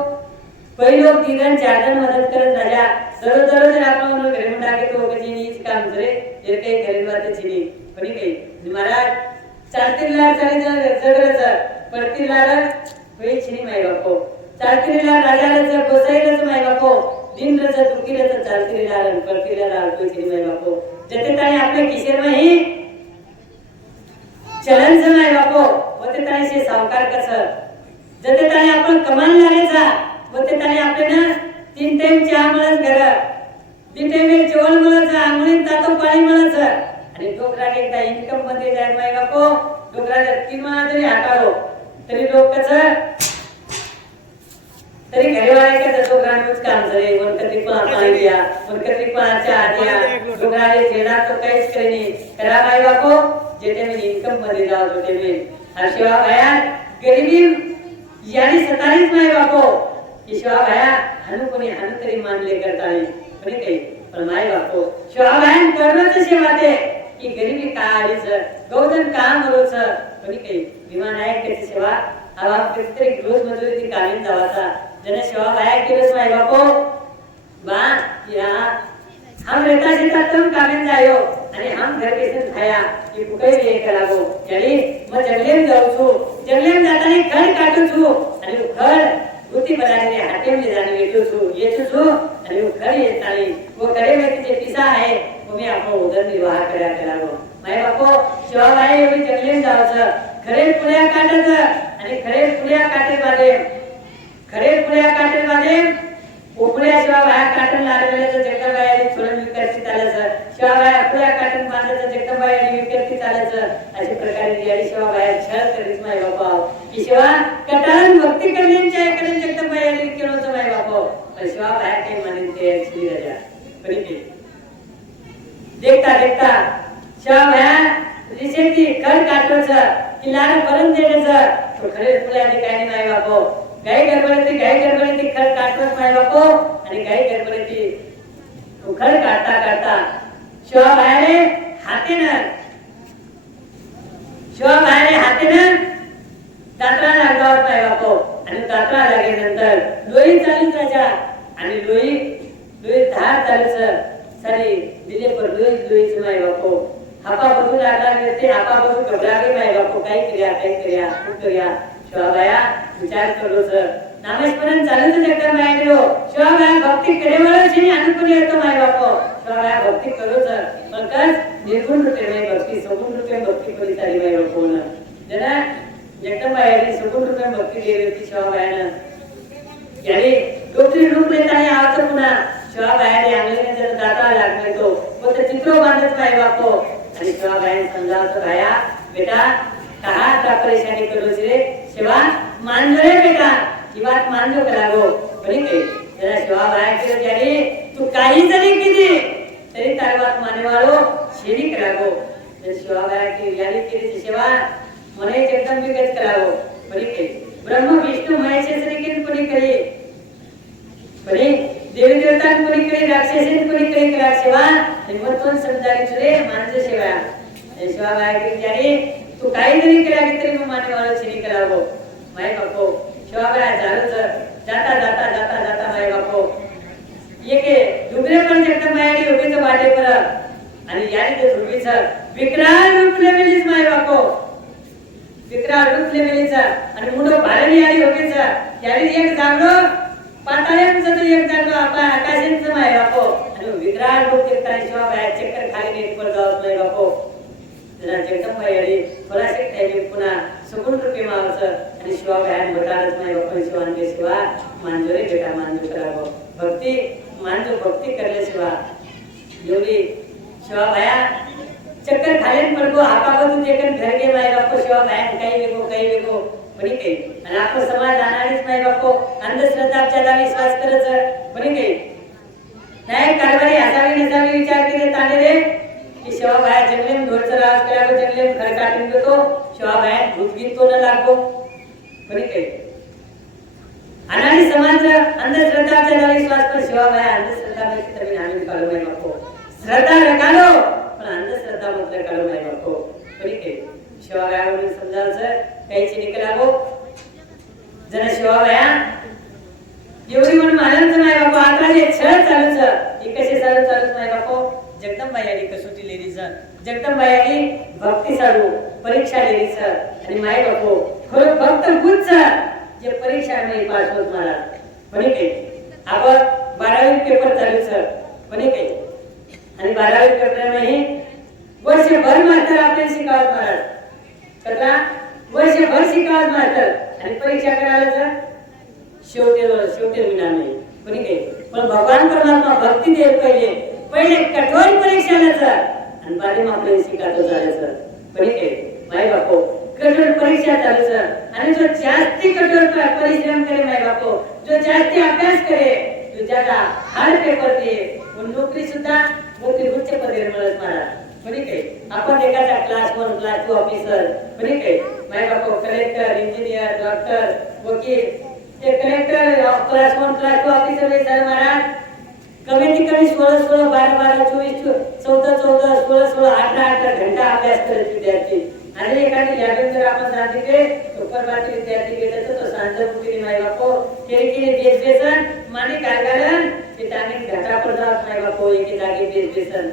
पहिले लोक 3 जण 4 जण मदत करत राजा दररोज आपण म्हणून घरी म्हणता की तो कधी नीच काम करे हे काही घरी वाते चिनी पण काही महाराज चालतीला चाली जगरच पडतीला होई चिनी माय बापो चालतीला राजाला बसायलाच माय बापो दिन रच दुखीलाच चालतीला पडतीला राहतो चिनी माय बापो जते ताई आपल्या किशोर में ही चलन से माय बापो होते ताई से सावकार कसं जते ताई आपण कमान लागायचा होते ताई आपल्याला 3 टाइम चहा मळत घर तिथे मी जेवण मिळायचं आंघोळीत जातो पाणी मिळायचं आणि डोकरात एकदा इन्कम मध्ये जायला माय बापो डोकरात 3 वेळा जरी हाताळो तरी लोक कसं तरी घरीवाल्याच्या डोकरांच काम झाले वनकत्री पाणी द्या वनकत्री पाण्याच्या आद्या डोकराने जेडा तो काहीच काही नाही करा माय बापो जेथे मी इन्कम मध्ये जाऊ होते मी शिवा भाया गरीबी यानी सतारीच माय बापो शिवा भाया हनु कोणी हनु तरी मानले करतानी पण काही पण माय बापो शिवा भाया करण्याचं सेवा ते की गरीबी काळीच गौधन काम करूच पण काही विमानायक त्याची सेवा आवा प्रत्येक रोज मजुरी ती काढून जावाचा जने सेवा भाया केलंच माय बापो बा या हम रहता सीता तुम कामें जायो आणि हम घर के संग थाया की कुठे ये करागो यानी मग जंगलेम जाऊ छु जंगलेम जाताना घर काटू छु आणि घर गुती बनाने हाते में जाने लेटू छु येचू छु आणि घर येतानी वो करे में जे पिसा है वो मैं आपको उधर निर्वाह करा करागो माय बापो सेवा भाया एवढी जंगलेम जावचं खरे पुण्या काटायचं आणि खरे पुण्या काटेमध्ये खरे पुण्या काटेमध्ये उपड्या शिवा बाहेर काटून लागलेलं जगदंबाई सोडून विकर्ती चालायचं शिवा बाहेर पुढ्या काटून बांधायचं जगदंबाई विकर्ती चालायचं अशा प्रकारे याडी शिवा बाहेर छळ करीत माय बापा की शिवा कटाळून भक्ती करण्याच्या ऐकून जगदंबाई याडी केलं होतं माय बापा पण शिवा बाहेर काही म्हणेन ते श्री राजा पण देखता देखता शिवा बाहेर रिसेटी खर काटवायचं की लाड भरून द्यायचं तो खरे पुढ्या ठिकाणी माय बापा गाय गडबडती खड काटवत माय बापो आणि गाय गडबडती खड काढता काढता शिवा बाहेर हातेनं दात्रा लागल्यावर माय बापो आणि दात्रा लागल्यानंतर लोही चालूच राजा आणि लोही धार चालूच सारी दिले पर लोहीच माय बापो हापा बसू लागला ते हापा बसू घबरागे माय बापो काही क्रिया शिवाबाया विचार करो सर नामेश्वरन चालूच जगदंबाई गेलो शिवाबाया भक्ती करेवळ छे अनुकूल येतो माय बापो शिवाबाया भक्ती करो सर पण निर्गुण रूपे में भक्ती सगुण रूपे भक्ती करी चाली माय बापो न जरा जगदंबाई सगुण रूपे भक्ती देली होती शिवाबायानं यानी डोकरी रूप लेतानी आवतं पुन्हा शिवाबायाने आंगलीने जर दाता लागले तो व ते चित्र बांधत माय बापो आणि शिवाबायाने समजावतं भाया बेटा कहा का परेशानी करो रे शिवा मान लो रे बेटा ही बात मान लो करागो बरी काही जरा शिवा बाया केलं जारी तू काही जरी किती तरी तार बात माने वालो शेरी करागो जर शिवा बाया की यारी केली शिवा मने एकदम विगत करागो बरी काही ब्रह्म विष्णु महेश श्री किन कोणी करी बरी देवी देवता कोणी करी राक्षसीन कोणी करी करा शिवा हिम्मतून समजारी रे मानजे शिवा शिवा बाया की जारी तू काही जरी केला की तरी माने वालो छेनी करावो माय बापो शिवाबाया झालंच जाता माय बापो येके डुगरे पण जगदंबाई उभीच वाटे पर आणि याने ते धुबीच विकराळ रूप लेवेलीच माय बापो विकराळ रूप लेवेलीच आणि मुंडो भारेली आली उभीच याने एक जागलो पाताळेच तो एक जागलो आपा आकाशांच माय बापो आणि विकराळ रूप देखता शिवाबाया चक्कर खाली एक पर जावत माय बापो जरा जगदंबाई आली थोडासे टाइम पुन्हा सगुण रूपे मावचं आणि शिवा बाहेर बतारच माय बापा शिवांचे शिवा मांजोरे बेटा मांजो करावं भक्ती मांजो भक्ती करले शिवा एवढी शिवा बाया चक्कर खालेन पडगो हापाबतून जेकन घर गे माय बापो शिवा बाहेर काही वेगो बनी काही आणि आपण समाज जाणारीच माय बापो अंधश्रद्धाच्या दावी विश्वास करच बनी काही नाही कारभारी असावी नसावी विचार केले तांडे रे की शिवा बाहेर जंगलेम ढोरचा राज करागो जंगलेम घर काटून घेतो शिवा बाहेर भूत गीत तो न लागो बरी काही अनाडी समाज अंधश्रद्धाच्या दावी विश्वास पर शिवा बाहेर अंधश्रद्धा में तभी नामी काढो माय बापो श्रद्धा रकालो पण अंधश्रद्धा मत काढो माय बापो बरी काही शिवा बाहेर समजायचं काहीची निकलागो जरा शिवा बाहेर एवढी म्हणून महाराजांचं माय बापो आता जे छळ चालूच हे कसे चालूच माय बापो जगदंबाई आली कसोटी लेलीच जगदंबाई आली भक्ती साडू परीक्षा लेलीच आणि माय बापो खरं भक्त गुच्च जे परीक्षा नाही पास होत महाराज बनी काही आपण 12वी पेपर चालूच बनी काही आणि 12वी पेपर नाही वर्षभर मात्र आपल्याला शिकावत महाराज कथा वर्षभर शिकावत मात्र आणि परीक्षा करायला शेवटी मिळणार नाही बनी काही पण पण भगवान परमात्मा भक्ती दे पहिले कठोर परीक्षाला सर आणि बाकी आपले शिकायचं झालं सर पण माय बापो कठोर परीक्षा चालू सर आणि जो जास्ती कठोर परिश्रम करे माय बापो जो जास्ती अभ्यास करे जो ज्यादा हार्ड पेपर दे नोकरी सुद्धा मोठी उच्च पदवी मिळत मला आपण एखादा क्लास 1 क्लास 2 ऑफिसर माय बापो कलेक्टर इंजिनियर डॉक्टर वकील ते collector class 1 class 2 officer sir Maharaj कमी 16 12 24 14 16 18 घंटा अभ्यास करत विद्यार्थी आणि एखादी लॅब जर आपण सांगितले सुपरवायझर विद्यार्थी गेले तर तो सांजपुरी माय बापो केली बेसन माने कारगारन ते त्याने घटा पडतात माय बापो एके जागी बेसन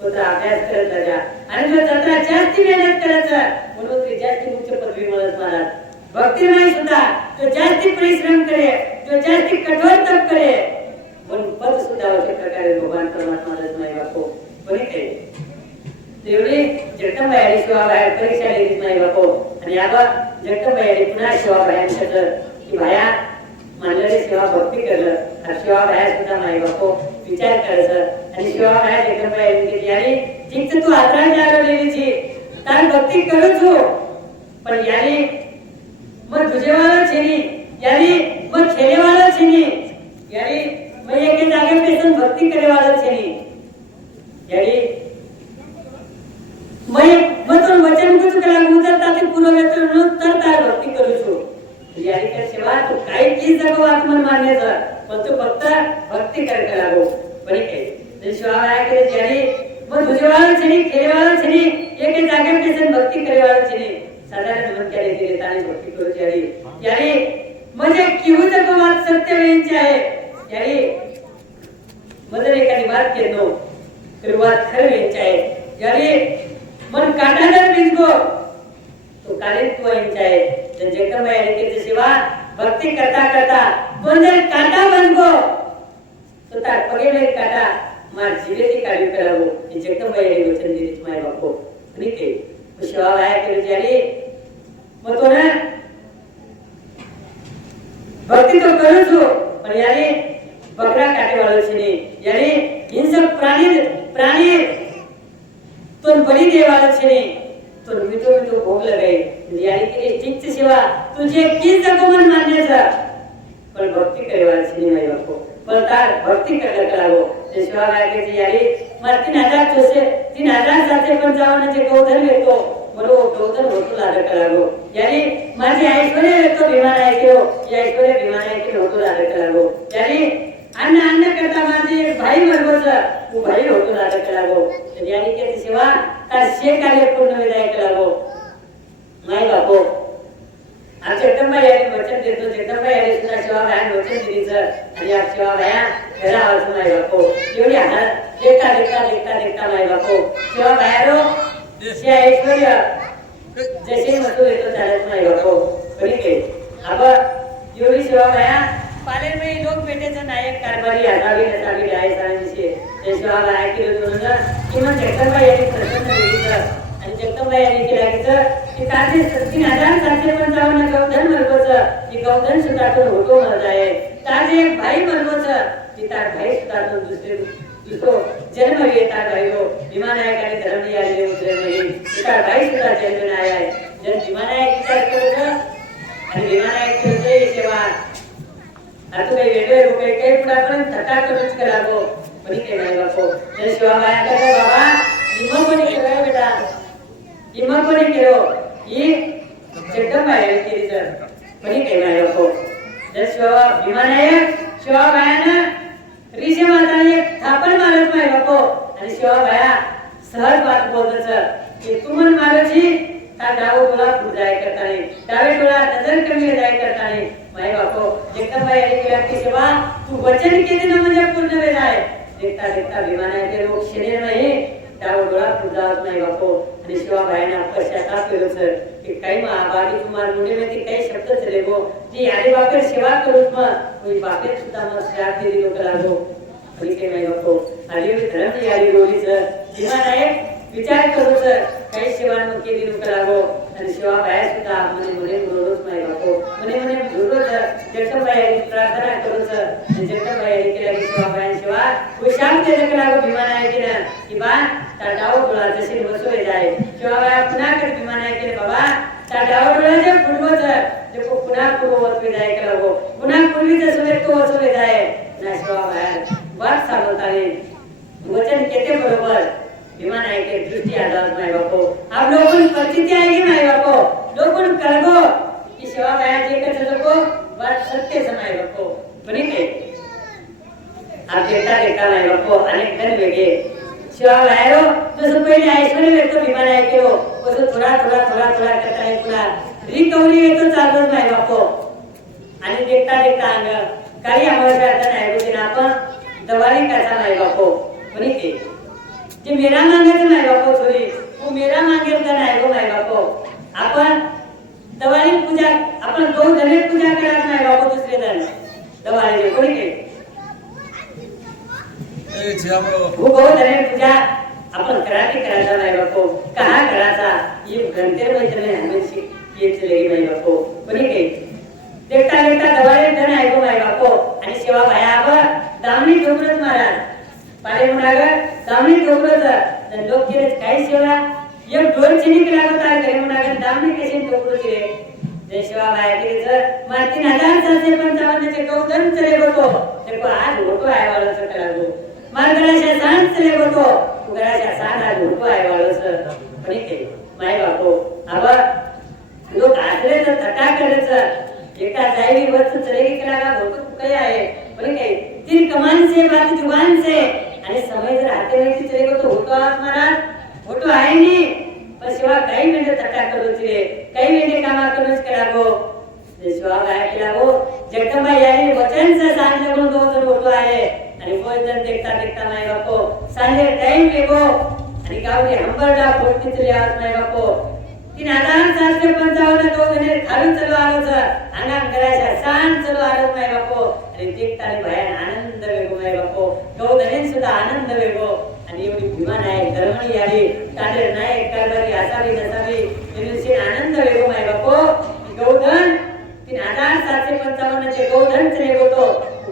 पुत्र अभ्यास करत राजा आणि जो जत्रा जास्ती मेहनत करायचा म्हणून ते जास्ती उच्च पदवी मिळत महाराज भक्तिमय सुद्धा जो जास्ती परिश्रम करे जो जास्ती कठोर तप करे म्हणून पद सुद्धा अशा प्रकारे भगवान परमात्मालाच माय बापो तेवढी जगदंबाई शिवाबाई परीक्षा लिहिली नाही बापो आणि आबा जगदंबाई पुन्हा शिवाबाई म्हटलं की भाया मानलेली सेवा भक्ती करलं शिवाबाई सुद्धा माय बापो विचार करायचं आणि शिवाबाई जगदंबाई म्हटली यारी जिथं तू आदरा जागा लिहिलीची तार भक्ती करूच हो पण यारी मग तुझेवाला छेनी यारी मग खेळेवाला छेनी यारी मग एके जागेपेसून भक्ती करेवाला छेनी यारी मग वचन कुछ करा उतरता ते पूर्व वेतन तर तार भक्ती करू छु यारी का सेवा तू काही की जगो आत्मन मान्याचा पण तू फक्त भक्ती करायला लागो बरी काय जे शिवाय आहे की यारी मग तुझेवाला छेनी खेळेवाला छेनी एके जागेपेसून भक्ती करेवाला छेनी साधारण मन केले दिले ताने भक्ती करू यारी म्हणजे किहू जगो वाद सत्य वेंचे आहे यारी मदर एखादी बात केलो तर वाद खरं वेंचे आहे यारी मन काटागर बिंदो तो कालित पोइंचाए जन जगदंबाई के सेवा भक्ति करता करता तो जर काटा बनगो तो तार पगे में काटा मार जीवे की कार्य करावो ये जगदंबाई वचन दिली माय बापो आणि ते सेवा आया के बिचारी मग तो ना भक्ति तो करू छु पण यारी बकरा काटे वालो छे यारी हिंसक प्राणी तो बलि देवाला छे तो मिठो भोग लगाई यानी कि ठीक सेवा तुझे किस जगो मन मान्याचा पण भक्ती करेवाला छे नाही बापो पण तार भक्ती करायला लागो जे सेवा लागे यारी मार 3000 साथे पण जावने जे गौधन येतो बरो गौधन होतो लागो यानी माझी ऐश्वर्य येतो विमान आहे की या ऐश्वर्य विमान आहे की होतो लागो यानी अन्न करता माझे भाई मरबोचा तू भाई होतो लागो यानी के सेवा तार शे कार्य पूर्ण विदाय करावो माय बापो आज जगदंबाई याने वचन देतो जगदंबाई याने सुद्धा सेवा भाया वचन दिलीचं आणि या सेवा भाया घरा आवाज माय बापो एवढी देखता माय बापो सेवा भायारो शे ऐश्वर्य जसे मतो येतो त्यालाच माय बापो बरी के अब एवढी सेवा भाया पालेर में लोक बेटेचं नायक कारभारी असावी आहे सांगितले ते सेवा भाया केलं म्हणून किमान जगदंबाई याने प्रसन्न दिलीचं आणि जगदंबाई याने केलं की ताजे 30,755 गौधन मरबोचं की गौधन सुतातून होतो म्हणत आहे ताजे एक भाई मरबोचं की तार भाई सुतातून दुसरो जन्म घेता भाईरो विमानायकाने धर्म याले उतरे नाही तार भाई सुता जन्म नाही आहे जर विमानायक विचार करतो आणि विमानायक करते सेवा आता काही वेगळे रुपये काही पुढापर्यंत थटा करूच करावो बरी के नाही बापो जर सेवा भाया का बाबा इमो कोणी केलं बेटा इमो कोणी केलं ही जगदंबाई केली तर बरी के नाही बापो जर सेवा विमानायक सेवा भायानं ऋषी माताने एक थापण मारत नाही बापो आणि सेवा भाया सहज बात बोलतच की तुमन मारची ता डावो डोळा फुजाय करताने डावे डोळा नजर कमी जाय करताने माय बापो जगदंबाई याने केला की सेवा तू वचन केले ना म्हणजे पूर्ण वेळ आहे देखता विमानाचे लोक शरीर नाही डावो डोळा फुजावत नाही बापो आणि सेवा भायाने पश्चाताप केलो सर की काही बाकी तुम्हाला मुंडे मध्ये काही शब्द चले गो जी यारी बापेर सेवा करूच मग कोई बापेर सुद्धा मग श्राप दिली लोक लागो बरी के नाही बापो आणि धर्म यारी बोली सर विमानायक विचार करू सर काही सेवा केली लोक लागो आणि शिवा बाया सुद्धा म्हणे म्हणे रोज माय बापो म्हणे म्हणे रोज जगदंबाई प्रार्थना करून जगदंबाई केल्या की शिवा बाया शिवा विशाल ते जगला विमान आहे की ना की बा ता डाव डोळा जशी बसवे जाय शिवा बाया पुन्हा कर विमान आहे की बाबा ता डाव डोळा जे फुटवत जे पुन्हा पूर्ववत जाय करा हो पुन्हा पूर्वीच सवे तो वसवे जाय ना शिवा बाया वाट चालवताने वचन केते बरोबर विमान आहे के दृष्टी आदास माय बापो आप लोगों परिस्थिति आएगी माय बापो लोगों कळगो की शिवा बाया जे करत लोको बात सत्य समाय बापो बनी के आप देखता देखता माय बापो अनेक जण वेगळे शिवा बाया जसं पहिले ऐश्वर्य व्यक्त विमान आहे के हो तसं थोडा करता आहे पुन्हा रिकव्हरी येतो चालतोच माय बापो आणि देखता देखता अंग काही अमावस्या आता नाही गोष्टी आपण दवारी कसा माय बापो बनी के जे मेरा मांगायचं नाही बापो थोडी वो मेरा मांगेल का नाही गो माय बापो आपण दवारी पूजा आपण गौ धने पूजा करत नाही बापो दुसरे जण दवारी कोणी के वो गौ धने पूजा आपण करायचा नाही बापो कहा करायचा ये घंटे में चले हमें ये चलेगी नाही बापो कोणी के देखता देखता दवारी धन आहे गो माय बापो आणि सेवा भायावर दामनी ठोकरत महाराज पाले म्हणागा दामनी ठोकरत लोक केले काय सेवा एक डोर चिनी केला होता घरी म्हणागा दामनी कशी ठोकरत केले जय शिवा बाया केले तर मार 3755 चे गौधन चले होतो तेको आज होतो आहे वाला करा गो मार गराशा सांड चले होतो गराशा सांड आज होतो आहे वाला सर पण के माय बापो आबा लोक आसरे तर थटा करत एका जायली वस्तू चलेगी केला का होतो काय आहे पण के तीन कमान से बात जुबान से आणि समय जर हाते नाही चले तो होतो आज महाराज होतो आहे नी पण शिवा काही मिनिट थटा करू रे काही मिनिट कामा करूच करा गो जे शिवा काय केला गो जगदंबाई याने वचन से सांगितलं म्हणून तो जर होतो आहे आणि भोजन देखता देखता नाही बापो सांजे टाइम लेगो आणि गावली हंबरडा फोडती चले आज नाही बापो 3755 तो जने खाली चलो आलोच अंगा करायचा सांग चलो आलो नाही बापो आणि देखता भयान आनंद वेगो नाही बापो तो जने सुद्धा आनंद वेगो आणि एवढी विमान आहे धर्मणी आली तांडे नाही कारभारी असावी नसावी निश्चित आनंद वेगो नाही बापो गौधन 3755 चे गौधन चले होतो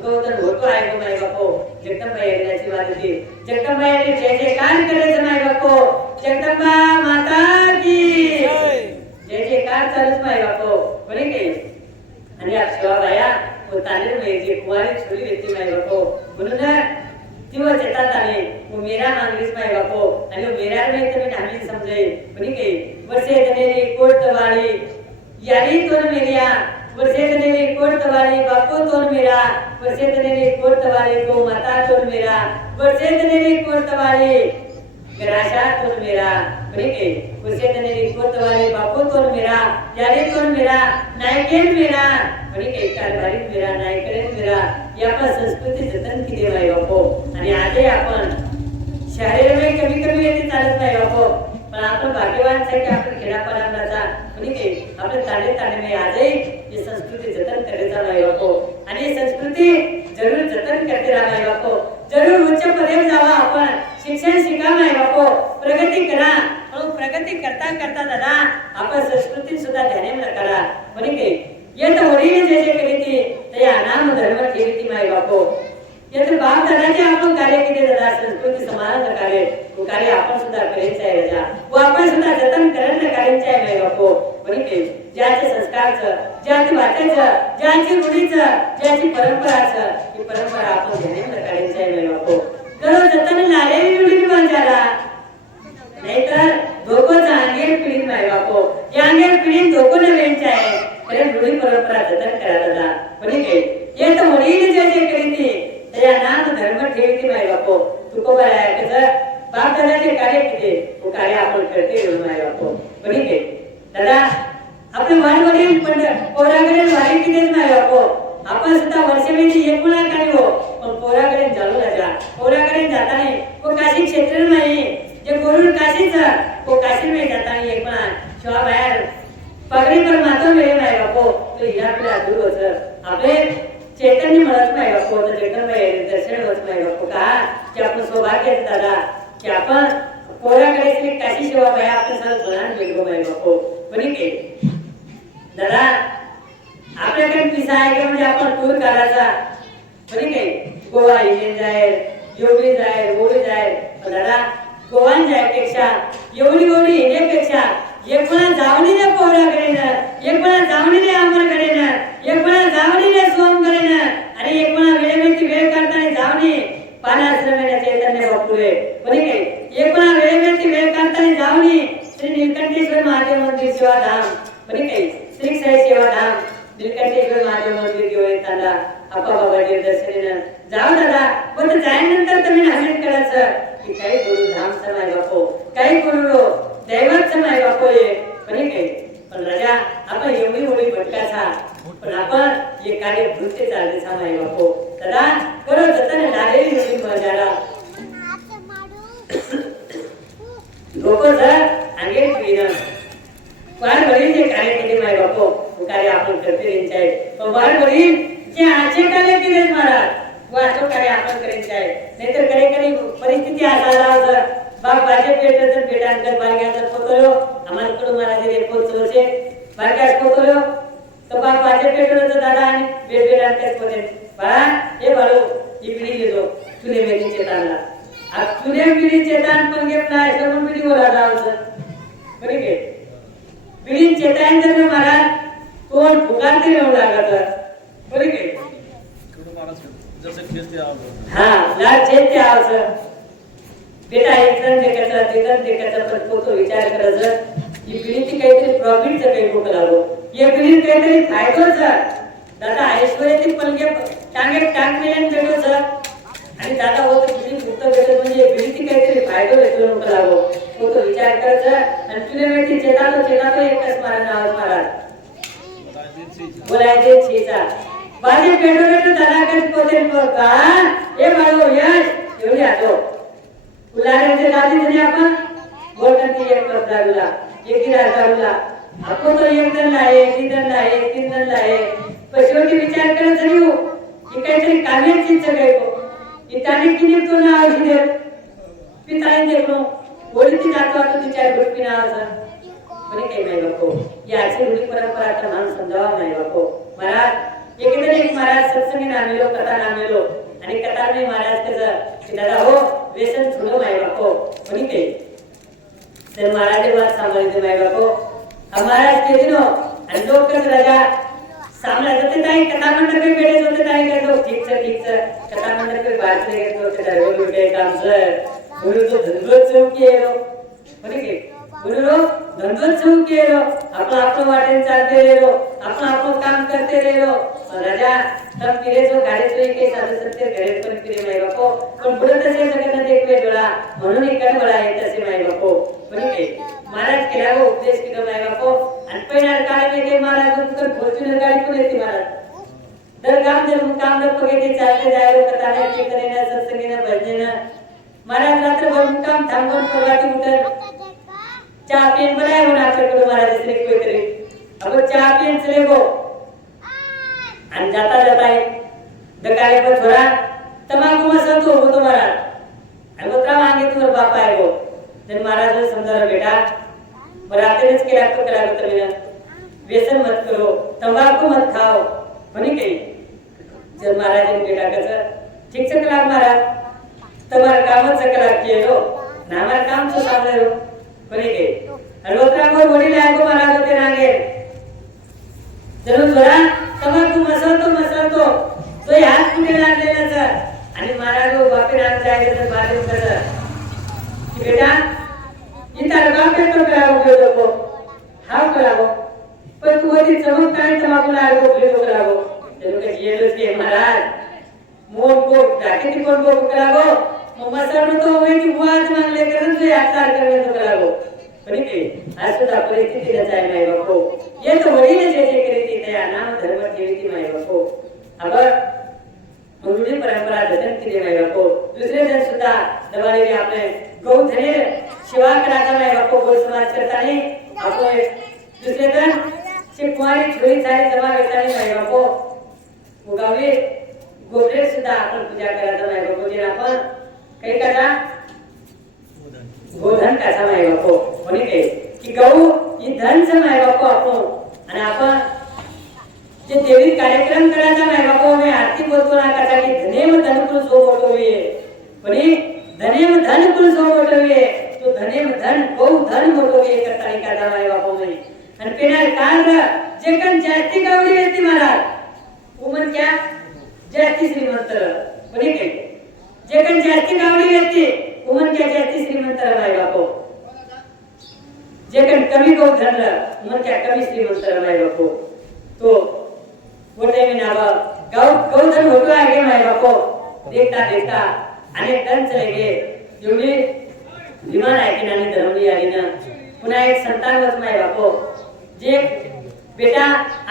गौधन होतो आहे गो नाही बापो जगदंबाई याची वाद होती जगदंबाई जय जयकार करायचं नाही बापो जगदंबा माता की जय जयकार चालूच नाही बापो बरे के आणि आप शिवा बाया पोताने मेजी कुवारी छोरी देती नाही बापो म्हणून तिव चेतात आले वो मेरा मांगलीस नाही बापो आणि वो मेरा में तुम्ही आम्ही समजे बरे के वर्षे जनेरी कोटवाली यारी तोर मेरिया वर्षे जनेरी कोटवाली बापू तोर मेरा वर्षे जनेरी कोटवाली गो माता तोर मेरा वर्षे जनेरी कोटवाली गराशा तोर मेरा बरे के वर्षे जनेरी कोटवाली बापू तोर मेरा यारी तोर मेरा नायकेन मेरा बरे के कारभारी मेरा नायकेन मेरा या आपण संस्कृती जतन केली आहे बापू आणि आजही आपण शहरामध्ये कमी येते चालत नाही बापू पण आपण भाग्यवान आहे की आपण खेडापाड्याचा म्हणजे की आपले ताणे में आजही ही संस्कृती जतन करायचा नाही बापू आणि ही संस्कृती जरूर जतन करते राहायला बापू जरूर उच्च पदावर जावा आपण शिक्षण शिका नाही बापू प्रगती करा पण प्रगती करता दादा आपण संस्कृती सुद्धा ध्याने करा म्हणजे की येत वडील जे केली ती ते नाम धर्म ठेवी ती माय बापू येत बाप दादाचे आपण कार्य केले दादा संस्कृती समाज कार्य आपण सुद्धा करायचं आहे राजा व आपण सुद्धा जतन करणं करायचं आहे माय बापू म्हणजे ज्याचे संस्कारचं ज्याची वाटेचं ज्याची रूढीचं ज्याची परंपराचं ही परंपरा आपण ध्याने करायचं आहे माय बापू करो जतन लालेली रूढी बंजारा नाहीतर धोकोचा अंगेर पिढी माय बापू या अंगेर पिढी धोको न वेंचा आहे कारण रूढी परंपरा जतन करा दादा म्हणजे येत वडील जे करीती त्या नाम धर्म ठेवती माय बापू तुको बराय कसं बाप दादाचे कार्य किती वो कार्य आपण करते माय बापू म्हणजे दादा आपले वडील पण पोराकडे वारी कितीच माय बापू आपण सुद्धा वर्षामध्ये एक मुला काय हो पण पोराकडे चालू राजा पोराकडे जाता नाही वो काशी क्षेत्र नाही जे गुरु काशीचं वो काशी में जाता नाही एक मुला शिवा बाहेर पगडी पर मातो मेरे माय बापू तो हिराकडे आदूर होत आपले चैतन्य म्हणत नाही बापू तर जगदंबाई दर्शन होत नाही बापू का की आपण सौभाग्य दादा की आपण पोराकडे काशी सेवा बाया आपण सर्व गुणान गेलो माय बापू कोणी के दादा आपल्याकडे पिसा आहे का म्हणजे आपण टूर काढायचा कोणी के गोवा इंडियन जाईल योगी जाईल गोडी जाईल पण दादा गोवान जायपेक्षा एवढी येण्यापेक्षा एक कोणा जावणीने पोहराकडे ना एक कोणा जावणीने आंबरकडे ना एक कोणा जावणीने सोमकडे ना आणि एक कोणा वेळेवरती वेळ काढताना जावणी पानाश्रमेने चैतन्य बापूरे कोणी काय एक कोणा वेळेवरती वेळ काढताना जावणी श्री नीलकंठेश्वर महादेव मंदिर सेवाधाम कोणी काय श्री साई सेवाधाम नीलकंठेश्वर महादेव मंदिर घेऊन येताना आपा बाबाजी दर्शनेनं जाऊ दादा पण जायनंतर तुम्ही हमेन करायचं की काही गुरु धाम समाय बापो काही गुरु दैवत समाय बापो ये पण काही पण राजा आपण एवढी भटकाचा पण आपण हे कार्य भूते चालते समाय बापो दादा करो जतन लागेली होती मजाला लोक जर अंगे पिणं वार वडील जे कार्य केले माय बापो कार्य आपण करते त्यांचे पण वार वडील जे आचे कार्य केले महाराज वाचो कार्य आपण करायचे आहे नाहीतर कधी परिस्थिती असायला होतं बाग भाजी पेटचं पेटांकर बारग्याचं पोतलो आम्हाला कडू महाराज रे पोचलो छे बारग्यास पोतलो तो बाग भाजी पेटचं दादा आणि पेटांकर पोते बा हे बाळू इकडी गेलो तुले मेली चेतानला आ तुले मेली चेतान पण घेतला समोर बिडी वर आला होतं बरे घे बिडी चेतान जर महाराज तोंड फुकारते येऊ लागत बरे घे हाँ लाड चेते आवसर बेटा एकदम देखाचा पण तो विचार करायचं ही पिढीची काहीतरी प्रॉफिटचं काही डोकं लागो या पिढीत काहीतरी फायदोच दादा ऐश्वर्याची पलके टांगे टाकलेल्याने भेटो सर आणि दादा होत पिढी फुक्त भेटत म्हणजे पिढीची काहीतरी फायदो भेटलो डोकं लागो तो विचार करायचं आणि तुला माहिती चेता तो एकच महाराज नाव महाराज बोलायचे छेचा बाजी पेटो दादा कधी पोते का हे बाळो यश एवढी आतो उलाऱ्याचे दादी तरी आपण बोलती एक कप दारूला एक गिलास दारूला आपण तो एक दंड आहे एक दंड आहे एक तीन दंड आहे पण शेवटी विचार करत जरी हो की काहीतरी काव्याची सगळे इताने किती तो ना औषध पिताने देखो बोलती जातो आता विचार गोष्टी ना असं कोणी काही नाही बापो याची रूढी परंपरा आता मान समजावा नाही बापो महाराज एक महाराज सत्संगी नामेलो कथा नामेलो आणि कथा में महाराज कसं दादा हो व्यसन छुलो माय बापो कोणी काही तर महाराज बात सांभाळते माय बापो महाराज के दिनो आणि लोक कसं राजा सामला जाते ताई कथा मंडळ पे बैठे होते ताई कहतो ठीक छ कथा मंडळ पे बात नहीं करते होते दरबार उठे काम सर गुरु तो धंधो चौकी आहे कोणी काही गुरु धंधो चौकी आहे आपण वाटेन चालते रेलो आपण काम करते रेलो राजा तब फिरे जो गाडी तो एक साधे सत्य घरे पण फिरे माय बापो पण पुढे तसे सगळ्यांना देखवे डोळा म्हणून एक डोळा आहे तसे माय बापो कोणी काही महाराज केला गो उपदेश केला माय बापो आणि पहिला काळ के महाराज तुझं फॉर्च्यूनर गाडी पण येते महाराज दर गाम जर मुकाम जर पगे चालते जायलो कथाने कीर्तनेने सत्संगेने भजनेने महाराज रात्रभर मुकाम थांबून प्रभाती उठत चहा पियन बनाय होना आपल्याकडे महाराज श्री कोई तरी अब चहा पियन चले गो आणि जाता जाता दकाळे पर थोड़ा तमाकू मसल तो हो तुम्हारा आणि उतरा मांगे तुझा बाप आहे गो जन महाराज ने समझा बेटा बरातेच केला तो करा तो तुम्ही व्यसन मत करो तंबाकू मत खाओ म्हणे काही जन महाराज ने बेटा कसं ठीक से कला महाराज तुम्हारा काम से कला किए लो ना हमारा काम तो सामने रो म्हणे काही आणि उतरा को वडी लाय गो महाराज होते नागे जरूर बरा तंबाकू मसलतो तो हात कुठे लागलेला सर आणि महाराज बापे नाम जायचं तर बाजू कसं की बेटा इतर बापे तो करावं उपयोग हाव करावं पण तू वरती चमकताय तंबाखू लागो उपयोग करावं ते लोक गेलोच की महाराज मोन को टाके ती कोण को करावं मग मसलनो तो वेची बुवाच मागले करून तो याचार करणे तो करावं पण की आज सुद्धा परिस्थिती त्याचा आहे नाही बापो ये तो वडील जे जे करीती त्या नाम धर्म ठेवीती नाही बापो अगर रूढी परंपरा जतन केली नाही बापो दुसरे जण सुद्धा दबालेले आपले गौधने सेवा करायचा नाही बापो गो समाज करताना आपण दुसरे जण से कुमारी छोरी सारी जमा करताना नाही बापो उगावे गोत्रे सुद्धा आपण पूजा करायचा नाही बापो जे आपण काही करा गोधन कसा नाही बापो म्हणे काही की गहू ही धन च माय बापू आपण आणि आपण जे देवी कार्यक्रम करायचा माय बापू मी आरती बोलतो ना कसा की धनेम धनकुल सो बोलतोय पण धनेम धनकुल सो बोलतोय तो धनेम धन बहु धन बोलतोय करतानी काढा माय बापू मी आणि पेनार काल जे कण जास्ती गावडी येते महाराज उमन क्या जास्ती श्रीमंत बरे काय जे कण जास्ती गावडी येते उमन क्या जास्ती श्रीमंत माय बापू जे कण कमी गौ धरलं उमन क्या कमी श्रीमंत माय बापू तो बोलते मी नाव गौधन होतो आहे माय बापू देखता देखता अनेक धन चले गे एवढी विमान आहे की नानी धरवली आली ना पुन्हा एक संतान होत माय बापू जे बेटा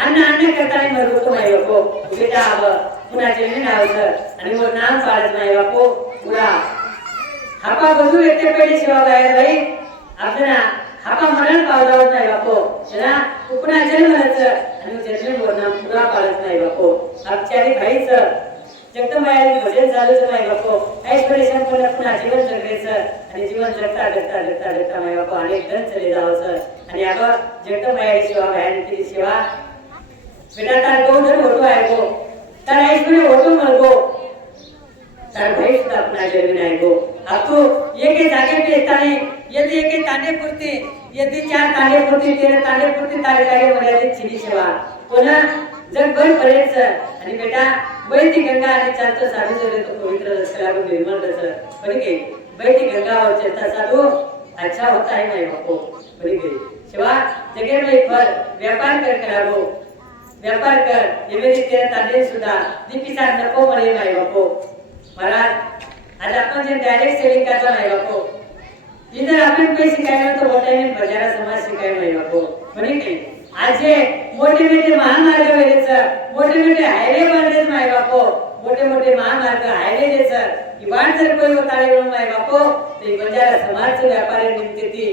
अन्न अन्न करताना मरतो तो माय बापू बेटा आव पुन्हा जेणे नावचं आणि मग नाम पाळत माय बापू पुरा हापा बजू येते पेढी शिवा बाहेर बाई आपल्याला हापा मरण पावला नाही बापू त्याला पुन्हा जन्मलाच आणि जन्म बोलणं पुरा पाळत नाही बापू आपच्यारी भाईच जगदंबाई भजन चालूच नाही बापू ऐश्वर्य संपूर्ण पुन्हा जीवन जगण्याचं आणि जीवन जगता जगता जगता जगता नाही बापू अनेक धन चले जावचं आणि आता जगदंबाई शिवा बाहेर केली शिवा बेटा तार गौधन होतो आहे गो तार ऐश्वर्य होतो म्हणगो तार भाई सुद्धा पुन्हा जन्मी नाही गो अब तो एके जागे पे ताने यदि एके ताने पुरते यदि चार ताने पुरते तेरे ताने पुरते तारे कार्य मर्यादित छिनी सेवा पुन्हा जगभर पडेच आणि बेटा बैठी गंगा आणि चारतो साधू जोडे तो पवित्र रसला को निर्मल रस पण के बैठी गंगा और चलता साधू अच्छा होता है माय बापू पण के सेवा जगे में फल व्यापार कर करावो व्यापार कर एवेदी तेरे ताने सुद्धा दीपिसा नको मळे माय बापू महाराज आज आपण जे डायरेक्ट सेलिंग करतो नाही बापू इधर आपण काही शिकायला तो होता आहे बाजारा समाज शिकायला नाही बापू म्हणजे काय आज जे मोठे मोठे महामार्ग वेळेच मोठे मोठे हायवे बनलेच माय बापू मोठे मोठे महामार्ग हायवे देच की वाट जर कोई होताळे म्हणून माय बापू ते बाजारा समाज व्यापारी निमित्त ती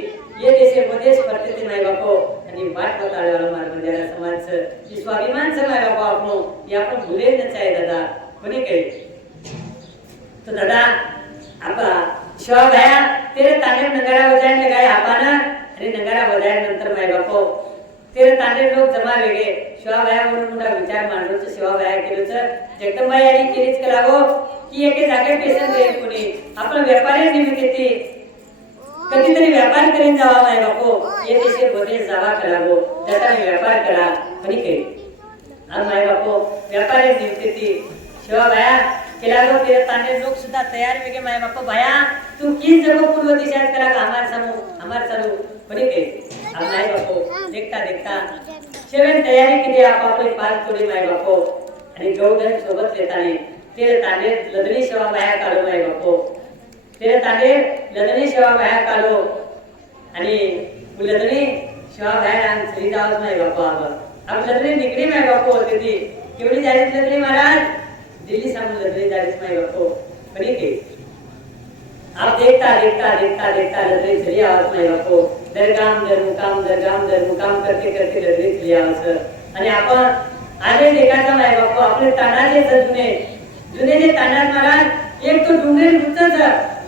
ये देशे मध्येच पडते ते माय बापू आणि वाट होताळे वाला मार्ग बाजारा समाज की स्वाभिमान से माय बापू आपण ये आपण भूले न चाहे दादा म्हणजे काय तो दादा आपा शिवा भाया तेरे तांडे नगारा बजायला लगाय आपाना आणि नगारा बजायनंतर माय बापू तेरे तांडे लोक जमा वेगे शिवा भाया म्हणून मोठा विचार मांडलो शिवा भाया केलोच जगदंबाई आणि केलीच करावो की एके जागे पेशन दे कोणी आपण व्यापारी निमित्त ती कधीतरी व्यापार करीन जावा माय बापू ये देशे बदे जावा करावो त्याचा व्यापार करा आणि काही आज माय बापू व्यापारी निमित्त ती शिवा भाया केलागो तेरे तांडे लोग सुद्धा तयार वेगे माय बापू भाया तू किस जगो पूर्व दिशात करा हमार चालू बरी के अब माय बापू देखता देखता शेवेन तयारी केली आप आपले पाच तोडी माय बापू आणि गौधन सोबत लेताने तेरे तांडे लदणी सेवा बाया काढो माय बापू तेरे तांडे लदणी सेवा बाया काढो आणि लदणी सेवा बाया श्री जावत माय बापू अब लदणी निकडी माय बापू होती ती केवढी जायची लदणी महाराज दिल्ली सामने लदड़ी जारिस में रखो बनी के आप देखता देखता देखता देखता लदड़ी चली आवत में रखो दरगाम दर मुकाम करते करते लदड़ी चली आवत आणि आपण आले देखाचा नाही बापू आपले तानाचे जुने जे तानात महाराज एक तो डुंगरे गुचच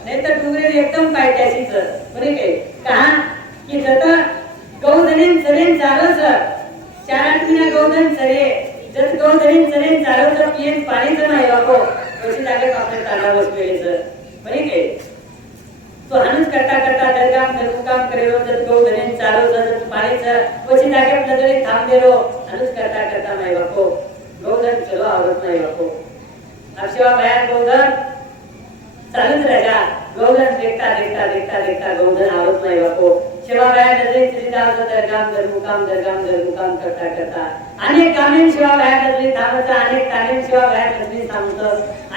नाही तर डुंगरे एकदम पायथ्याशीच बरे काय कहा की जत गौधनीन चरेन चालच 4-8 महिना गौधन चरे जत गौधनीन चरेन चालच पियन पाणी जर नाही बापू कशी जागे आपले ताना बसलेलेच बरे काय तो हनुस करता करता दरगाम दरमुकाम करेलो जत गौधनीन चालच जत पाणीच कशी जागे लदड़ी थांब देलो हनुस करता करता नाही बापू गौधन चलो आवरत नाही बापू अक्षवा भयान गौधन चालूच राजा गौधन देखता देखता देखता देखता गौधन आवरत नाही बापू शिवा भया नजरे चली जावत दरगाम दरमुकाम करता करता अनेक कामेन शिवा भया नजरे थांबत अनेक कामेन शिवा भया नजरे थांबत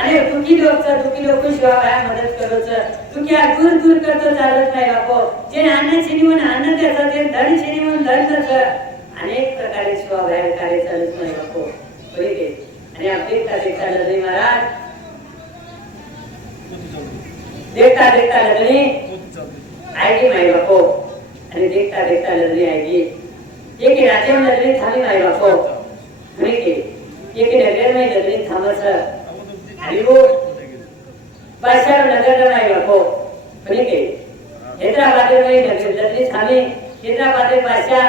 अनेक दुखी लोक शिवा भया मदत करत दुखिया दूर दूर करतो चालत नाही बापू जे अन्न छिनी म्हणून अन्न देतात ते धन छिनी म्हणून धन देतात अनेक प्रकारे शिवा भया कार्य चालत नाही बापू बरे के आणि आप देखता देखता लदड़ी महाराज देखता देखता लदड़ी आएगी माई बापू आणि देखता देखता लदड़ी आएगी एक राज्य में लदड़ी थामी माई बापू बरे के एक नगर में लदड़ी थामस आणि वो बादशाह नगर में माई बापू बरे के हैदराबाद में लदड़ी थामी हैदराबाद बादशाह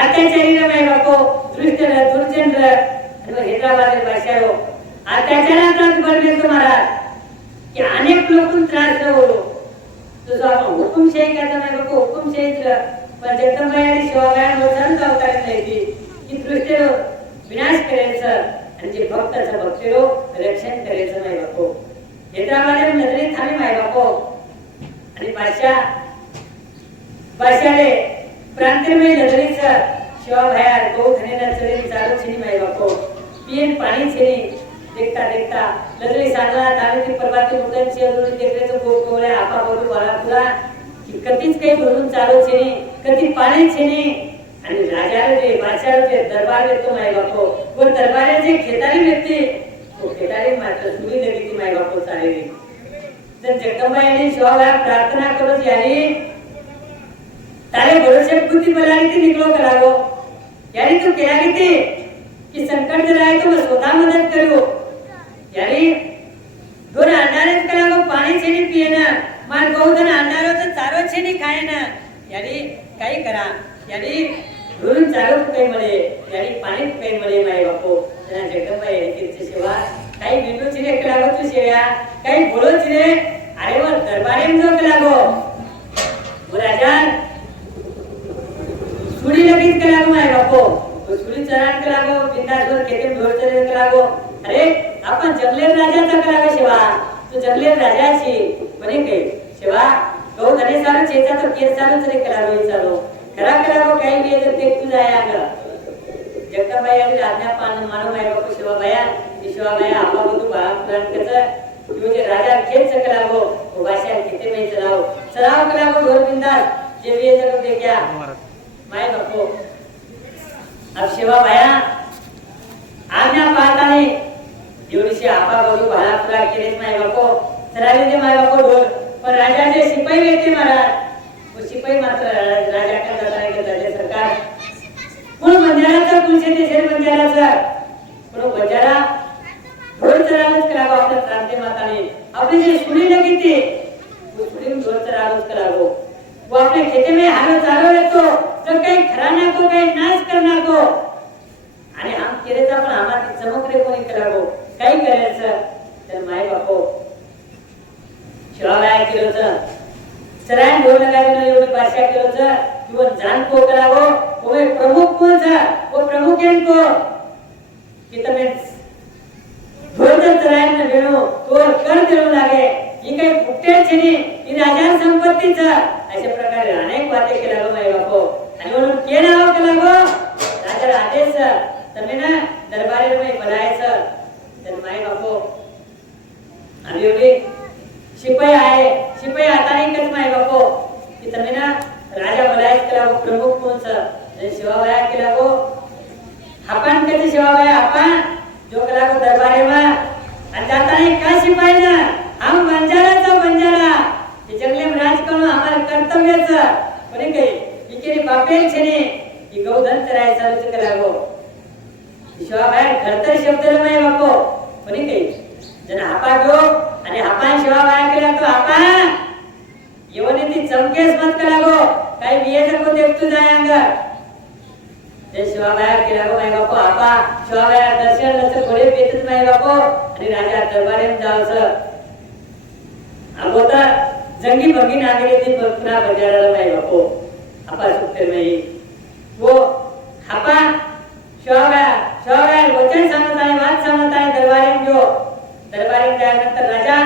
अत्याचारी रमाई बापो दुष्ट दुर्जन आणि हैदराबाद बादशाह रो अत्याचाराचा बरमे तुम्हाला की अनेक लोकून त्रास होतो तुझा हुकुमशाही का नाही बापो हुकुमशाहीच पण जगदंबाई आणि शिवाबाई मोठ्याच अवतार नाही की दृष्ट विनाश करायचं आणि जे भक्ताचं भक्तीरो रक्षण करायचं नाही बापो हैदराबाद नजरे थांबे माय बापो आणि बादशाहले प्रांतीय नजरेचं शिवाबाई गौ धनेला चढेल चालू छिनी माय बापो पियन पाणी छिनी देखता देखता लजरी सांगला तारीची परवाती मुलांची अजून देखरेचं गोळ्या आपा बोलू बाळा तुला की कधीच काही बोलून चालू छिनी कधी पाणी छिनी आणि राजाला जे बादशाहचे दरबार येतो माय बापो व दरबारे जे खेतारी व्यक्ती तो खेतारी मात्र सुरी लगी ती माय बापो चालेली जर जगदंबाई आणि शिवाबाई प्रार्थना करून यानी तारे भरोसे बुद्धी बनाने ती निकलो करागो यानी तू केला किती की संकट जर आहे तो स्वतः मदत करू यानी दोन अंडारेच करागो पाणी छेनी पियेना मार गौधन अंडारो तो चारो छेनी खायना यानी काही करा यानी घरून चारो काही मिळे यानी पाणी काही मिळे माय बापो त्यांना जगदंबाई यांची सेवा काही बिंदू चिरे करागो तू सेवा काही बोलो चिरे अरे वो दरबारे जो करागो वो राजा सुड़ी लगीत करागो माय बापो वो सुड़ी चरान करागो बिंदासवर खेते ढोर चरे करागो अरे आपण जंगलेर राजाचा करागो सेवा तू जंगलेर राजाची म्हणे काही सेवा गौ धने सारू चेता तो केस सारू तरी करागो चालो खरा करागो काही बी तर देख तू जाय आग जगदंबाई आणि राजा पान मानो माय बापो शिवाबाई आपा बधु पुराण कच जो राजा खेत करागो वो भाषा खेते में चलाओ करागो ढोर बिंदास जे भी जगत देखया माय बापो अब शिवाबाया आज्ञा पाहताने एवढीशी आपा बघू भाला पुरा केलेच माय बापो चराले ते माय बापो ढोल पण राजाचे शिपाई येते महाराज वो शिपाई मात्र राजा का जाता के राजा सरकार कोण बंजाराचा कुलचे ते शेर बंजाराचा पण बंजारा ढोल चरालच करागो आपल्या क्रांती माताने आपली जे सुनी लगी थी वो सुनी ढोल चरालच करागो वो अपने खेते में हारो चारो लेतो तो काही खराना को काही नाश करना को आणि आम केरेचा पण आम्हाला चमक रे कोणी करागो काही करायचं तर माय बापो शिवाबाई केलोचं सराय ढोल लगावीनं एवढी भाषा केलोचं किंवा जान को करागो वो प्रमुख कोण था वो प्रमुख येन को की તમે ढोल चरायनं वेणो तो कर देऊ लागे ही काही फुकटे छेनी ही राजा संपत्तीच अशा प्रकारे अनेक वाते केला गो माय बापो आणि म्हणून के नाव केला गो राजा आदेश તમે ना दरबारे में बोलायचं तर माय बापो आणि एवढे शिपाई आहे शिपाई आता नाही कच माय बापो की તમે ना राजा बोलायचं केला गो प्रमुख कोणचं शिवाबाई केला गो आपण कधी शिवाबाई आपण जो केला गो दरबारे में आणि जाता नाही का शिपाई ना हम बंजारा हे जंगले में राज करणं आम्हाला कर्तव्यच पण काही इकेरी बापेल छेने ही गौधन चराय चालू करागो शिवाबाई घरतर शब्द माय बापो पण काही जन हापा गो आणि हापा शिवाबाई केला तो हापा येवने ती चमकेस मत करागो काही बियेचं को देखतो जाय अंग ते शिवाबाई केला गो माय बापो हापा शिवाबाई दर्शन लच कोळे बेतच माय बापो आणि राजा दरबारेम जावचं अगोदर जंगी बगी नागेली ती पुन्हा बजाराला माय बापो आपा सुट्टे नाही वो हापा शिवाबाई वचन सांगत आहे वाद सांगत आहे दरबारी त्यानंतर राजा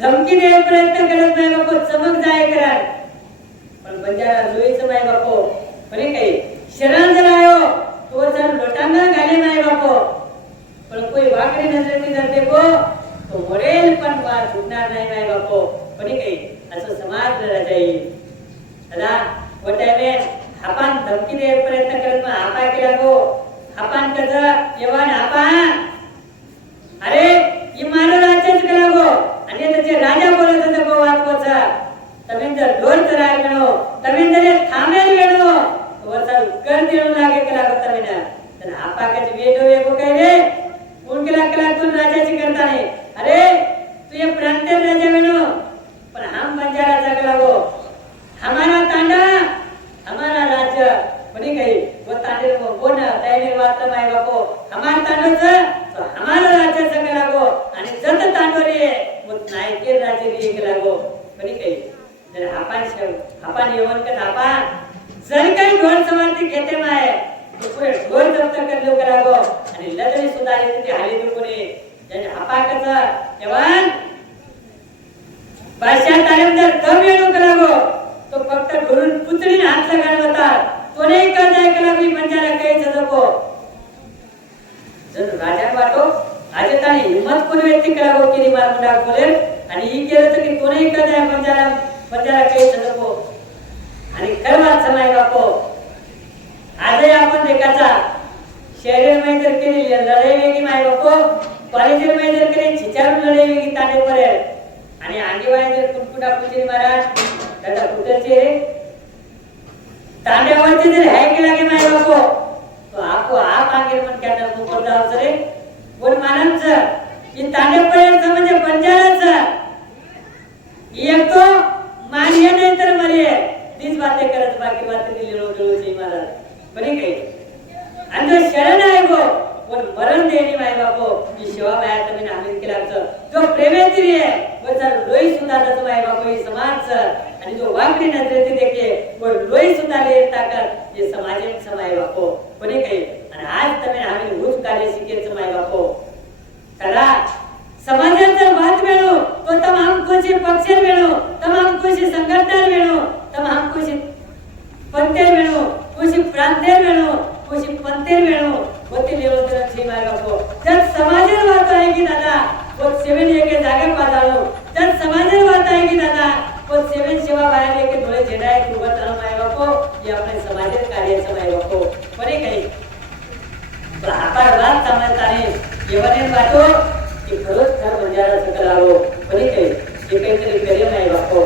धमकी द्यायला प्रयत्न करत नाही बापो चमक जाय करार पण बंजारा जोईचं माय बापो पण काही शरण जर आयो तो जर लोटांगा घाले माय बापो पण कोई वाकडी नजरेने जर देखो तो मरेल पण वाद सुटणार नाही माय बापो पण काही असं समाज राजा येईल दादा वटायमे हापान धमकी द्यायला प्रयत्न करत मग हापा केला गो हापान कच येवान हापा अरे ये मारो राज्यच केला गो आणि त्याचे राजा बोलत होते गो वाचवाचा તમે ઢોર ચરાય ગણો તમે જરે થામેલ વેણો વરસાદ કર દેણો લાગે કલા તમે ના તને આપા કે વેડો એકો કહે રે કોણ કલા તું રાજાજી કરતા નહીં અરે તું ये प्रांतीय राजा वेणो पण हम बंजारा जगला गो हमारा तांडा बांडोरे मग नायके राजे एक लागो बरी काही जर हापान येवन का हापा जर काही ढोल सवारती घेते माय तो पुरे ढोल जप्त कर लो करागो आणि लदरी सुद्धा येते ती हाली दुकोने जर हापा कचा जवान बादशाह तालीम जर कम येणो करागो तो फक्त ढोलून पुतळीने हात लगाड होता तो नाही कर जाय कला मी बंजारा काही जजको जर राजा वाटो આજે તાણી હિંમત કોઈ વ્યક્તિ કરાવો કે મારા મુંડા બોલે અને ઈ કહે છે કે કોને કદાય બંજારા કઈ સદકો અને કરવા સમય બાપો આજે आपण देखाचा शहर में जर केली लढाई वेगळी माय बापो कॉलेज में जर केली छिचारून लढाई वेगळी तांडे परे आणि आंगीवाळे जर कुटकुटा पुचरी महाराज दादा कुटचे तांड्यावरती जर है के लागे माय बापो तो आपको आप आगे मन क्या ना ऊपर जाओ सरे बोल मानच ये तांडे पड़े समझे बंजाराच एक तो मानिए नहीं तर मरिए तीच बातें करत बाकी बातें लिलो लिलो ची महाराज बनी गई आणि जो शरण आहे गो बोल मरण देणी माय बापो ही सेवा बाया तुम्ही नामित केलाच जो प्रेमेची रे बोल सर लोई सुद्धा तस माय बापो ही समाज आणि जो वाकडी नजरेती देखे बोल लोई सुद्धा ले ताकद ये समाजे समाय बापो बनी गई आणि आज तुम्ही आम्ही उच्च कार्य शिकेच माय बापो करा समाजाचं मत वेणो तो तमाम कोशी पक्षर वेणो तमाम कोशी संघटना वेणो तमाम कोशी पंतेर वेणो कोशी प्रांतेर वेणो कोशी पंतेर वेणो होती लेवल तर छी माय बापो जर समाजेर वार्ता आहे की दादा वो सेवन एके जागे पाजालो जर समाजेर वार्ता आहे की दादा वो सेवन सेवा बाहेर एके डोळे झेडाय उभं राहणं माय बापो हे आपले समाजेर कार्याचं माय बापो बरे काही आपण वाद समजताने येवने बातो की खरंच खर बंजारा सकलावो बरे काही हे काहीतरी करे माय बापो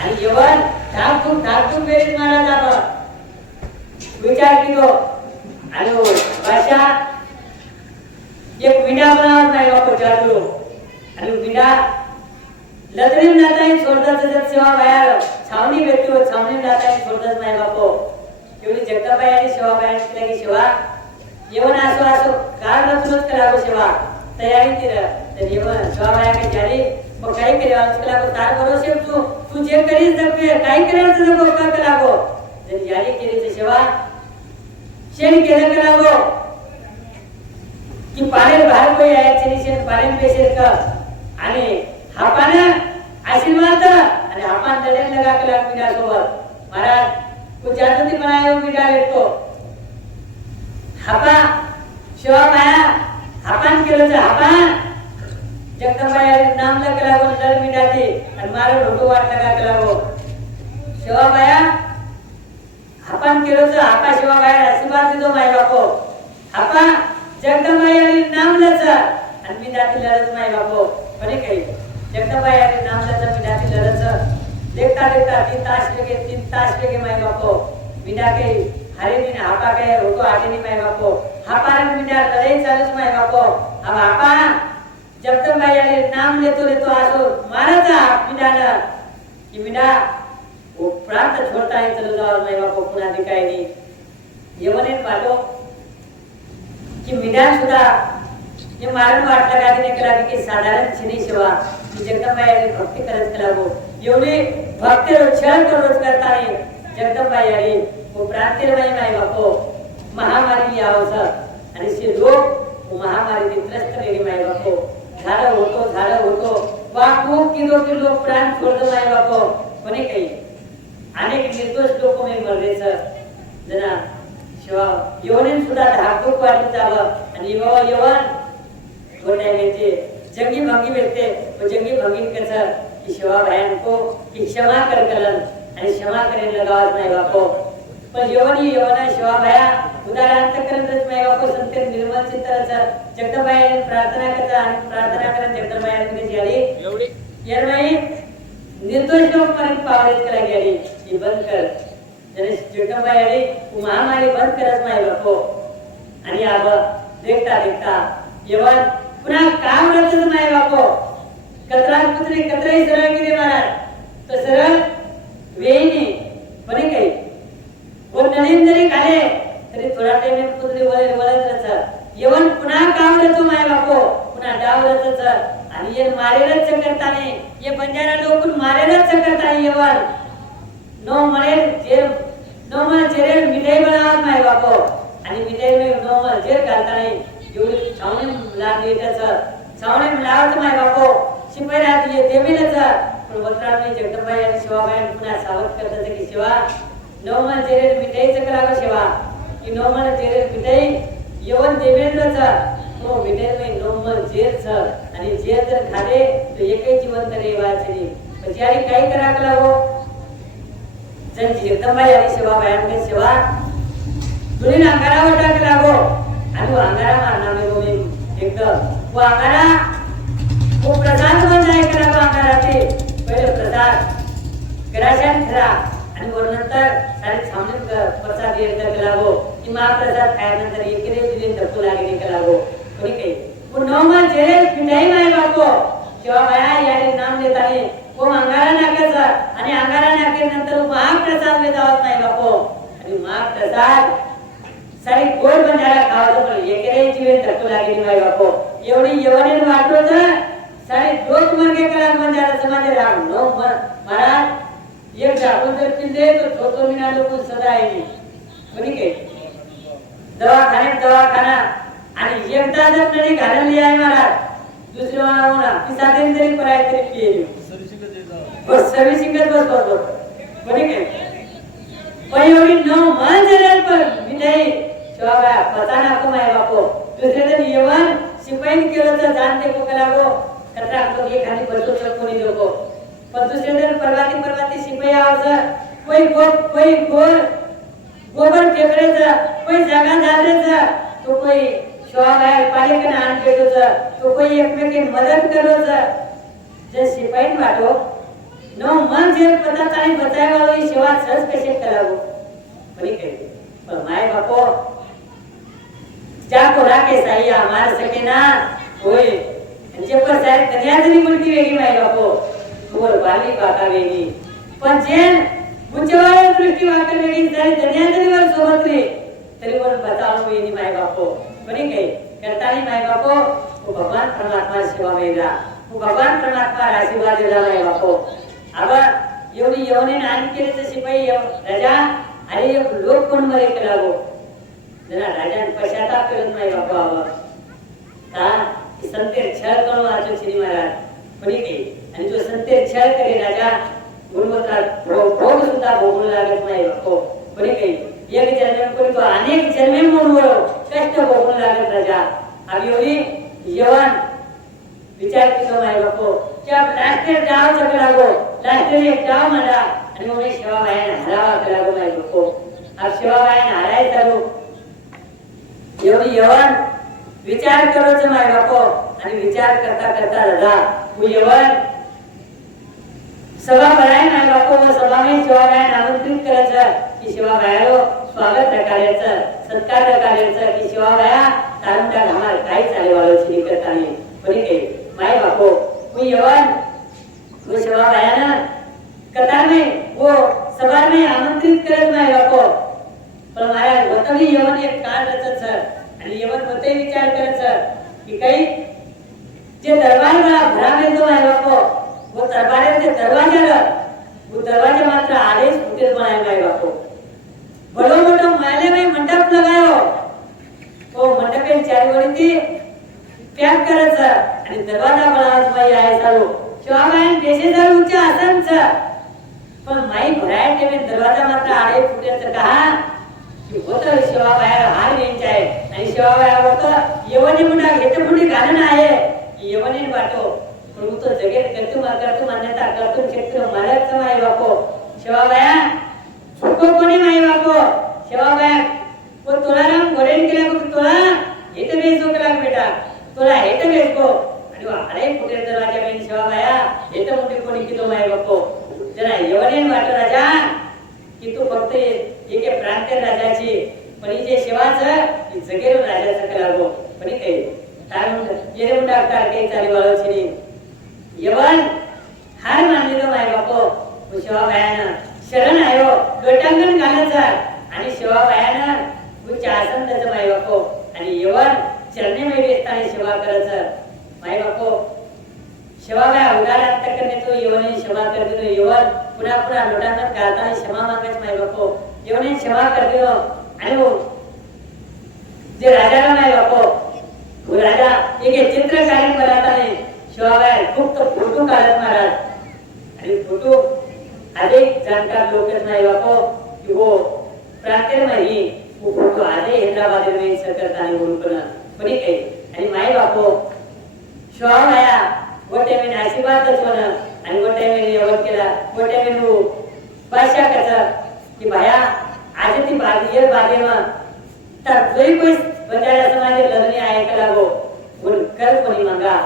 आणि येवन ठाकूर बेरीज महाराज आपण विचार किलो आणि भाषा एक विडा बनावत नाही बापू जादू आणि विडा लदरीम जाताय सोडतात जर सेवा बाहेर छावणी भेटतो छावणी जाताय सोडतात नाही बापू एवढी जगदाबाई आणि सेवा बाहेर केला की सेवा येवन असो काळ रचूनच करावं सेवा तयारी केलं तर येवन सेवा बाहेर काही झाली मग काही करावं केला तार भरोसे तू जे करीस जपे काही करायचं नको का करावं जर झाली केली सेवा शेण केलं करावं की पालेर बाहेर कोई यायचे निशेन पालेन पेशेर का आणि हापाना आशीर्वाद आणि हापान दडेन लगा केला मीडा सोबत महाराज को जाती बनायो मीडा भेटतो हापा शिवा माया हापान केलं तर हापान जगदंबाई नाम ला केला कोण दड मीडाती आणि मारो ढोटो वाट लगा केला वो शिवा माया हापान केलं तर हापा शिवा माया आशीर्वाद दिदो माय बापो हापा जगदंबाई नाम लच आणि मी दाती लढत माय बापो बरे काही जगदंबाई नाम लच मी दाती लढत देखता देखता 3 तास लगे माय बापो बिना काही हरे दिन हापा काही होतो आगे नहीं माय बापो हापा रे बिना लड़ाई चालूच माय बापो अब हापा जगदंबाई नाम लेतो आसो मारा था बिना कि बिना वो प्रांत छोड़ता है चलो जाओ माय बापो पुन्हा दिखाई नहीं येवने पाटो कि विधान सुद्धा ये मारण वाट लगा देने करा की साधारण छिनी सेवा की जगदंबाई भक्ती करत करावो एवढी भक्ती रोजगार रोज करता है जगदंबाई आली वो प्रांतीय माय बापो महामारी यावस आणि से लोक महामारी त्रस्त वेगळी माय बापो झालं होतो वाकू किलो प्राण सोडतो माय बापो कोणी काही अनेक निर्दोष लोक मी मरलेच जना शिवा येवने सुद्धा धाकधूक वाढत जावं आणि येवन थोड्या वेळचे जंगी भंगी भेटते वो जंगी भंगी कसं की शिवा बहन को की क्षमा कर कलन आणि क्षमा करेन लगावत नाही बापो पण येवना शिवा भया उदाहरण करतच माय बापो संत निर्मल चित्ताचं जगदंबाई प्रार्थना करता आणि प्रार्थना करत जगदंबाई मध्ये झाली एवढी येरमाई निर्दोष लोक पर्यंत पावलेत करा गेली ही बंद कर जने जगदंबाई आली महामारी बंद करत माय बापो आणि अब देखता येवन पुन्हा काम रचत माय बापो कतराई सरळ केले महाराज तो सरळ वेईने बने काही वो नवीन जरी खाले तरी थोडा टाइम पुतळी वळत रच येवन पुन्हा काम रचो माय बापो पुन्हा डाव रचत आणि ये मारेलच करताने ये बंजारा लोक मारेलच करताने येवन नो मरे जे नो मरे जेरे मिठाई बनावत नाही बापो आणि मिठाई में नो मरे जेर घालताने एवढी छावणी लागली त्याचं छावणी लावत नाही बापो शिपाई राहत ये देवीलच पण वत्राने जगदंबाई आणि शिवाबाई पुन्हा सावध करतात की शिवा नो मरे जेरे मिठाईचं करावं शिवा की नो मरे जेरे मिठाई येवन देवेंद्रच तो मिठाई में नो मरे जेर छ आणि जेर जर खाले तो एकही जिवंत रेवायचे पण ज्यारी काही करा लागो जन जगदंबाई आणि शिवाबाई शिवा तुझे अंगारावर टाक लागो आणि अंगारा मारणार नाही बोली एकदम वो अंगारा वो प्रसाद बन जाए करा अंगाराचे पहिले प्रसाद कराशान खरा आणि वर नंतर सारे सामने प्रसाद घेतला लागो की महाप्रसाद खाल्यानंतर एकेरे दिले धक्को लागले लागो कोणी काही वो नोमा जेरे पिंडाई माय बापो किंवा माया याने नाम देत आहे वो अंगारा नाकाचा आणि अंगारा नाकेनंतर महाप्रसाद ले जावत नाही बापो आणि महाप्रसाद सारी गोड बंजारा खावतो पण एकेरे जीवन धक्को लागली माय बापो एवढी यवने वाटतो तर सारे दोष मार्गे करा बंजारा समाज राम नो महाराज एक जागो जर पिंदे तो छोटो मिना लोक सदा आहे कोणी काही दवाखाना आणि एकदा जर नडी घालली आहे महाराज दुसऱ्या होणार पिसा देन तरी पराय तरी पिये बस सर्व्हिसिंगच बस कोणी काही पण एवढी नऊ मन जरेल पण मिठाई शिवाबाया पता ना को माय बापो दुसरे दिन येवन शिपाई केलं तर जाणते को लागो कतरा तो ये खाली बसतो तर कोणी लोको पण दुसरे दिन परवाती शिपाई आवस कोई गोबर फेकरेचा कोई जागा झालेचा तो कोई शिवाबाया पाले के नान पेटोचा तो कोई एकमेकी मदत करोचा जे शिपाई वाटो नो मन जे पता ताई बताय वालो ही सेवा सहज कसे करावो कोणी काही पण माय बापो जा को राके साई हमार सके ना होय जे पर सारी कन्या जरी मुलगी वेगी माय बापो तोर वाली बाका वेगी पण जे मुचवाळ दृष्टी वाकर वेगी सारी कन्या जरी वर सोबत रे तरी वर बताओ वेगी माय बापो कोणी काही करतानी माय बापो वो भगवान परमात्मा सेवा वेगा वो भगवान परमात्मा आशीर्वाद देला माय बापो अब एवढी येवने नान केले शिपाई राजा आणि एक लोक कोण मरे करावो जरा राजाने पश्चाताप करत नाही बाबा का की संतेर छळ करून वाचो श्री महाराज कोणी की आणि जो संतेर छळ करे राजा गुणवत्ता भोग सुद्धा भोगू लागत नाही बापो कोणी काही एक जन्म कोणी तो अनेक जन्मे म्हणून कष्ट भोगू लागत राजा अब एवढी यवन विचार केलो नाही बापो क्या राष्ट्रीय डाव चक लागो राष्ट्रीय डाव म्हणा आणि मग शिवाबाईने हरावा लागो नाही बापो अब शिवाबाईने हराय चालू एवढी यवन विचार करोच माय बापो आणि विचार करता करता दादा वो यवन सभा भराय माय बापो सभा में शिवाबाईने आमंत्रित करायचं की शिवाबाईलो स्वागत करायचं सत्कार करायचं की शिवाबाया तारुंडा घामार काय चाले वालो श्री करताने कोणी काही माय बापो वो यवन वो शिवाबायाना कतार में वो सभा में आमंत्रित करत माय बापो पण महाराज वतली यवन एक काळ रचत सर आणि यवन वते विचार करत सर की काही जे दरबार मला भरा में तो माय बापो वो दरबारे से दरवाजा वो दरवाजा मात्र आदेश फुटेल बनाए माय बापो बड़ो मोटो माले में मंडप लगायो वो मंडपे चारी वरती पॅक करत सर आणि दरवाजा बनावत माई आहे सारो शिवाबाई देशे जर उच्च आसन छ पण माई भराय के में दरवाजा मात्र आडे फुटे तर कहा की होत शिवाबाई हार घ्यायचे आहे आणि शिवाबाई होत यवनी मुंडा घेते मुंडी घालणं आहे की यवनी वाटो पण तो जगेत करतो मान्यता करतो क्षेत्र मालक माई बापो शिवाबाया चुको कोणी माई बापो शिवाबाया वो तुलाराम गोरेन केला को तुला हेते बेसो केला बेटा तुला हेते बेसको आणि अरे फुटे दरवाजा में शिवाबाया हेते मुंडी कोणी कितो माई बापो जरा यवनेन वाटो राजा की तू फक्त एके प्रांतीय राजाची पण ही जे शिवाच ही जगेर राजाचा कलागो पण काही काय म्हणतात येरे मुंडा काय काही चाली वाळो छिनी यवन हार मानलेलो माय बापो शिवाबायानं शरण आयो लोटांगण घालायचा आणि शिवाबायानं उच्च आसन त्याचं माय बापो आणि यवन चरणे में बेसताने सेवा करायचं माय बापो शिवाबाई उदाहरण तक तो येवने क्षमा कर दिनो येवन पुन्हा पुन्हा लोटांना गाताना क्षमा मागायच माय बापो येवने क्षमा कर दिनो आणि वो जे राजाराम आहे बापो वो राजा एक चित्र काढून बनाताने शिवाबाई खूप तो फोटो काढत महाराज आणि फोटो अधिक जानकार लोकच नाही बापो कि वो प्रांतर नाही वो फोटो आधे हैदराबाद में सरकारने बोलून पण काही आणि माय बापो शिवाबाया गोटे में आशीर्वादच होणं आणि गोटे में एवढं केला गोटे में वो बादशाह कसं की भाया आज ती बादीय बादेमा तर जोई कोई बजारा समाजे लग्न आहे का लागो बोल कर कोणी मागा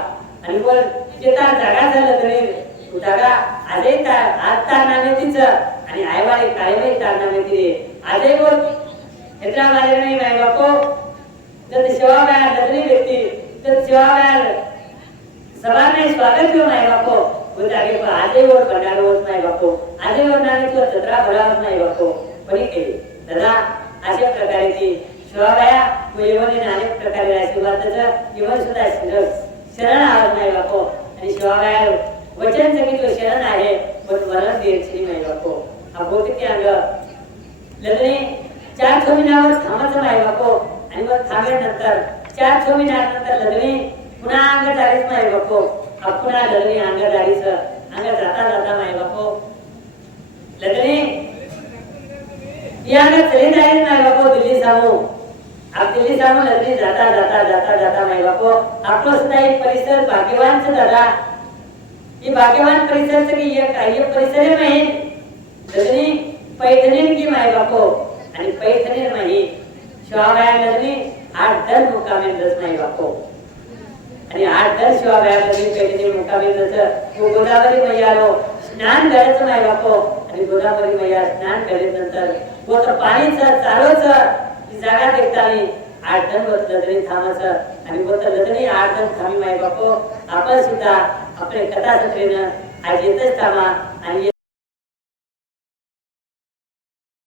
आणि बोल जेता जागा झालं तरी जागा आजे आज तार नामे तिचं आणि आईवाळे कायमे तार नामे तिरे आजे बोल हैदराबाद में माय बापो जब शिवाबाया लग्नी व्यक्ती तर शिवाबाया सभा में स्वागत क्यों माय बापो वो जागे पर आजे वो भंडार होत नाही बापो आजे वो नामे तो जत्रा भरावत नाही बापो पण केली दादा अशा प्रकारे ती शिवाबाया व येवने अनेक प्रकारे आशीर्वादाचं येवन सुद्धा शरण आहोत नाही बापो आणि शिवाबाया वचन सांगितलं शरण आहे पण मरण देण्याची नाही बापो हा भौतिक अंग लग्ने 4 महिन्यावर थांबायचं नाही बापो आणि मग थांबल्यानंतर 4 महिन्यानंतर लग्ने पुन्हा अंग जारीच नाही बापो पुन्हा लग्ने अंग जारीच अंग जाता जाता नाही बापो लग्ने या चले जाईल नाही बापो दिल्ली सामू आप दिल्ली सामू लग्ने जाता जाता जाता जाता नाही बापो आपलं सुद्धा एक परिसर भाग्यवानच दादा ये भाग्यवान परिसर से ये काय परिसर में लग्ने पैठणी की माय बापो आणि पैठणी माही शिवाबाया लग्ने 8-10 मुकामे दस नाही बापो आणि 8-10 शिवाबाया लग्ने पैठणी मुकामे दस वो गोदावरी मैयालो स्नान करायचं नाही बापो आणि गोदावरी मैया स्नान केल्यानंतर वो तर पाणीचं चारोचं ती जागा देखतानी 8-10 वर्ष लग्ने थांबायचं आणि वो तर लग्ने 8-10 थांबी माय बापो आपण सुद्धा आपले कथा सत्रेनं आज येतच थांबा आणि